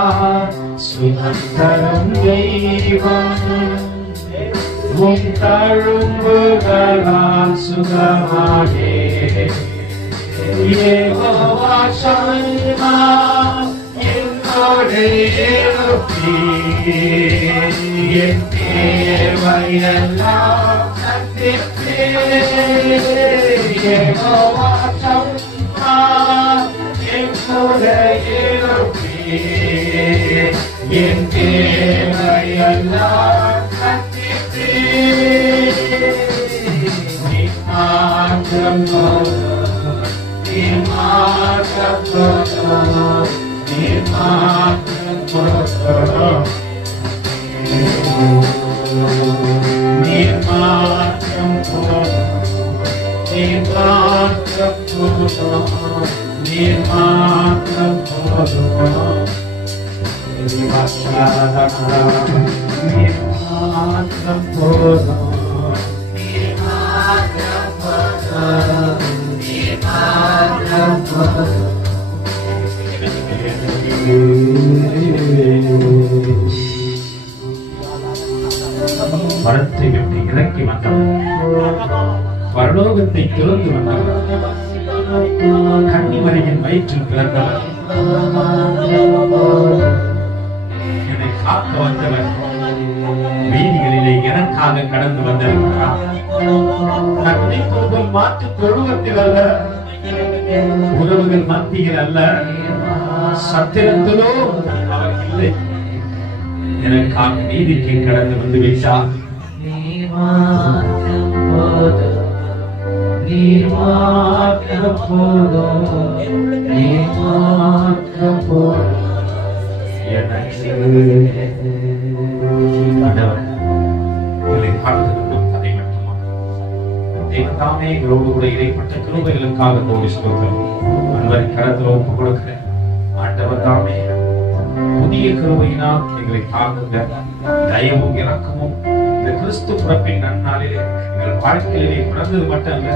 சுகம் தரும் தெய்வம், உம் தழும்புகளால் சுகமானே. யெகோவா ஷம்மா என்னோடு இருப்பீர், என் தேவையெல்லாம் சந்திப்பீர். யெகோவா ஷம்மா என்னோடு இருப்பீர், என் தேவையெல்லாம் சந்திப்பீர். நீர் மாத்திரம் போதும், நீர் மாத்திரம் போதும், நீர் மாத்திரம் போதும், நீர் மாத்திரம் போதும், நீர் மாத்திரம் போதும், நீர் மாத்திரம் போதும். நீர் மாத்திரம் போதும், நீர் மாத்திரம் போதும், நீர் மாத்திரம் போதும். மரத்தை விட்டு இறக்கி வந்தவர், பரலோகத்தை திறந்து வந்தவர், கன்னிமரியின் வயிற்றில் பிறந்தவர், என்னை காக்க வந்தவர், வீதிகளிலே எனக்காக கடந்து வந்திருக்கிறார். கண்ணை கோபல் மாற்று தொழுவத்தில் அல்ல, உறவுகள் மத்தியில் அல்ல, சத்திரத்திலோ அவர் இல்லை. எனக்காக நீதிக்கு கடந்து வந்து விட்டார். நீர் மாத்திரம் போதும், நீர் மாத்திரம் போதும், நீர் மாத்திரம் போதும் எனக்கு. ஆண்டவர், எங்களை பார்த்துக்கொண்டும் அதை மட்டுமா தேவன் தாமே எங்களோடு கூட இடைப்பட்ட கிருபைகளுக்காக தோழி சொல்கிறோம். அன்பரின் கரத்தில் ஒப்புக் கொடுக்கிறேன். ஆண்டவர் தாமே புதிய கிருபையினால் எங்களை தாங்குங்க. தயவும் இரக்கமும் இந்த கிறிஸ்து பிறப்பின் நன்னாளிலே எங்கள் வாழ்க்கையிலே பிறந்தது மட்டும் அல்ல,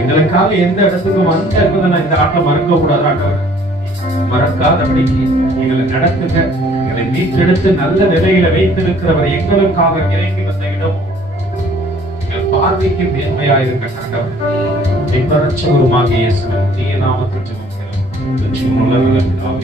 எங்களுக்காக எந்த இடத்துக்கும் வந்த என்பதை நான் இந்த ஆட்டை மறக்க கூடாது. ஆண்டவர், மறக்காதபடிக்கு எங்களை நடத்துங்க. எங்களை மீட்டெடுத்து நல்ல நிலையில வைத்திருக்கிறவர் எங்களுக்காக இறங்கி வந்த இடமும் எங்கள் பார்வைக்கு மேன்மையாயிருக்க ஆண்டவர், என் ரட்சகருமாகிய இயேசுவின் தீய நாமத்தில் ஜெபம்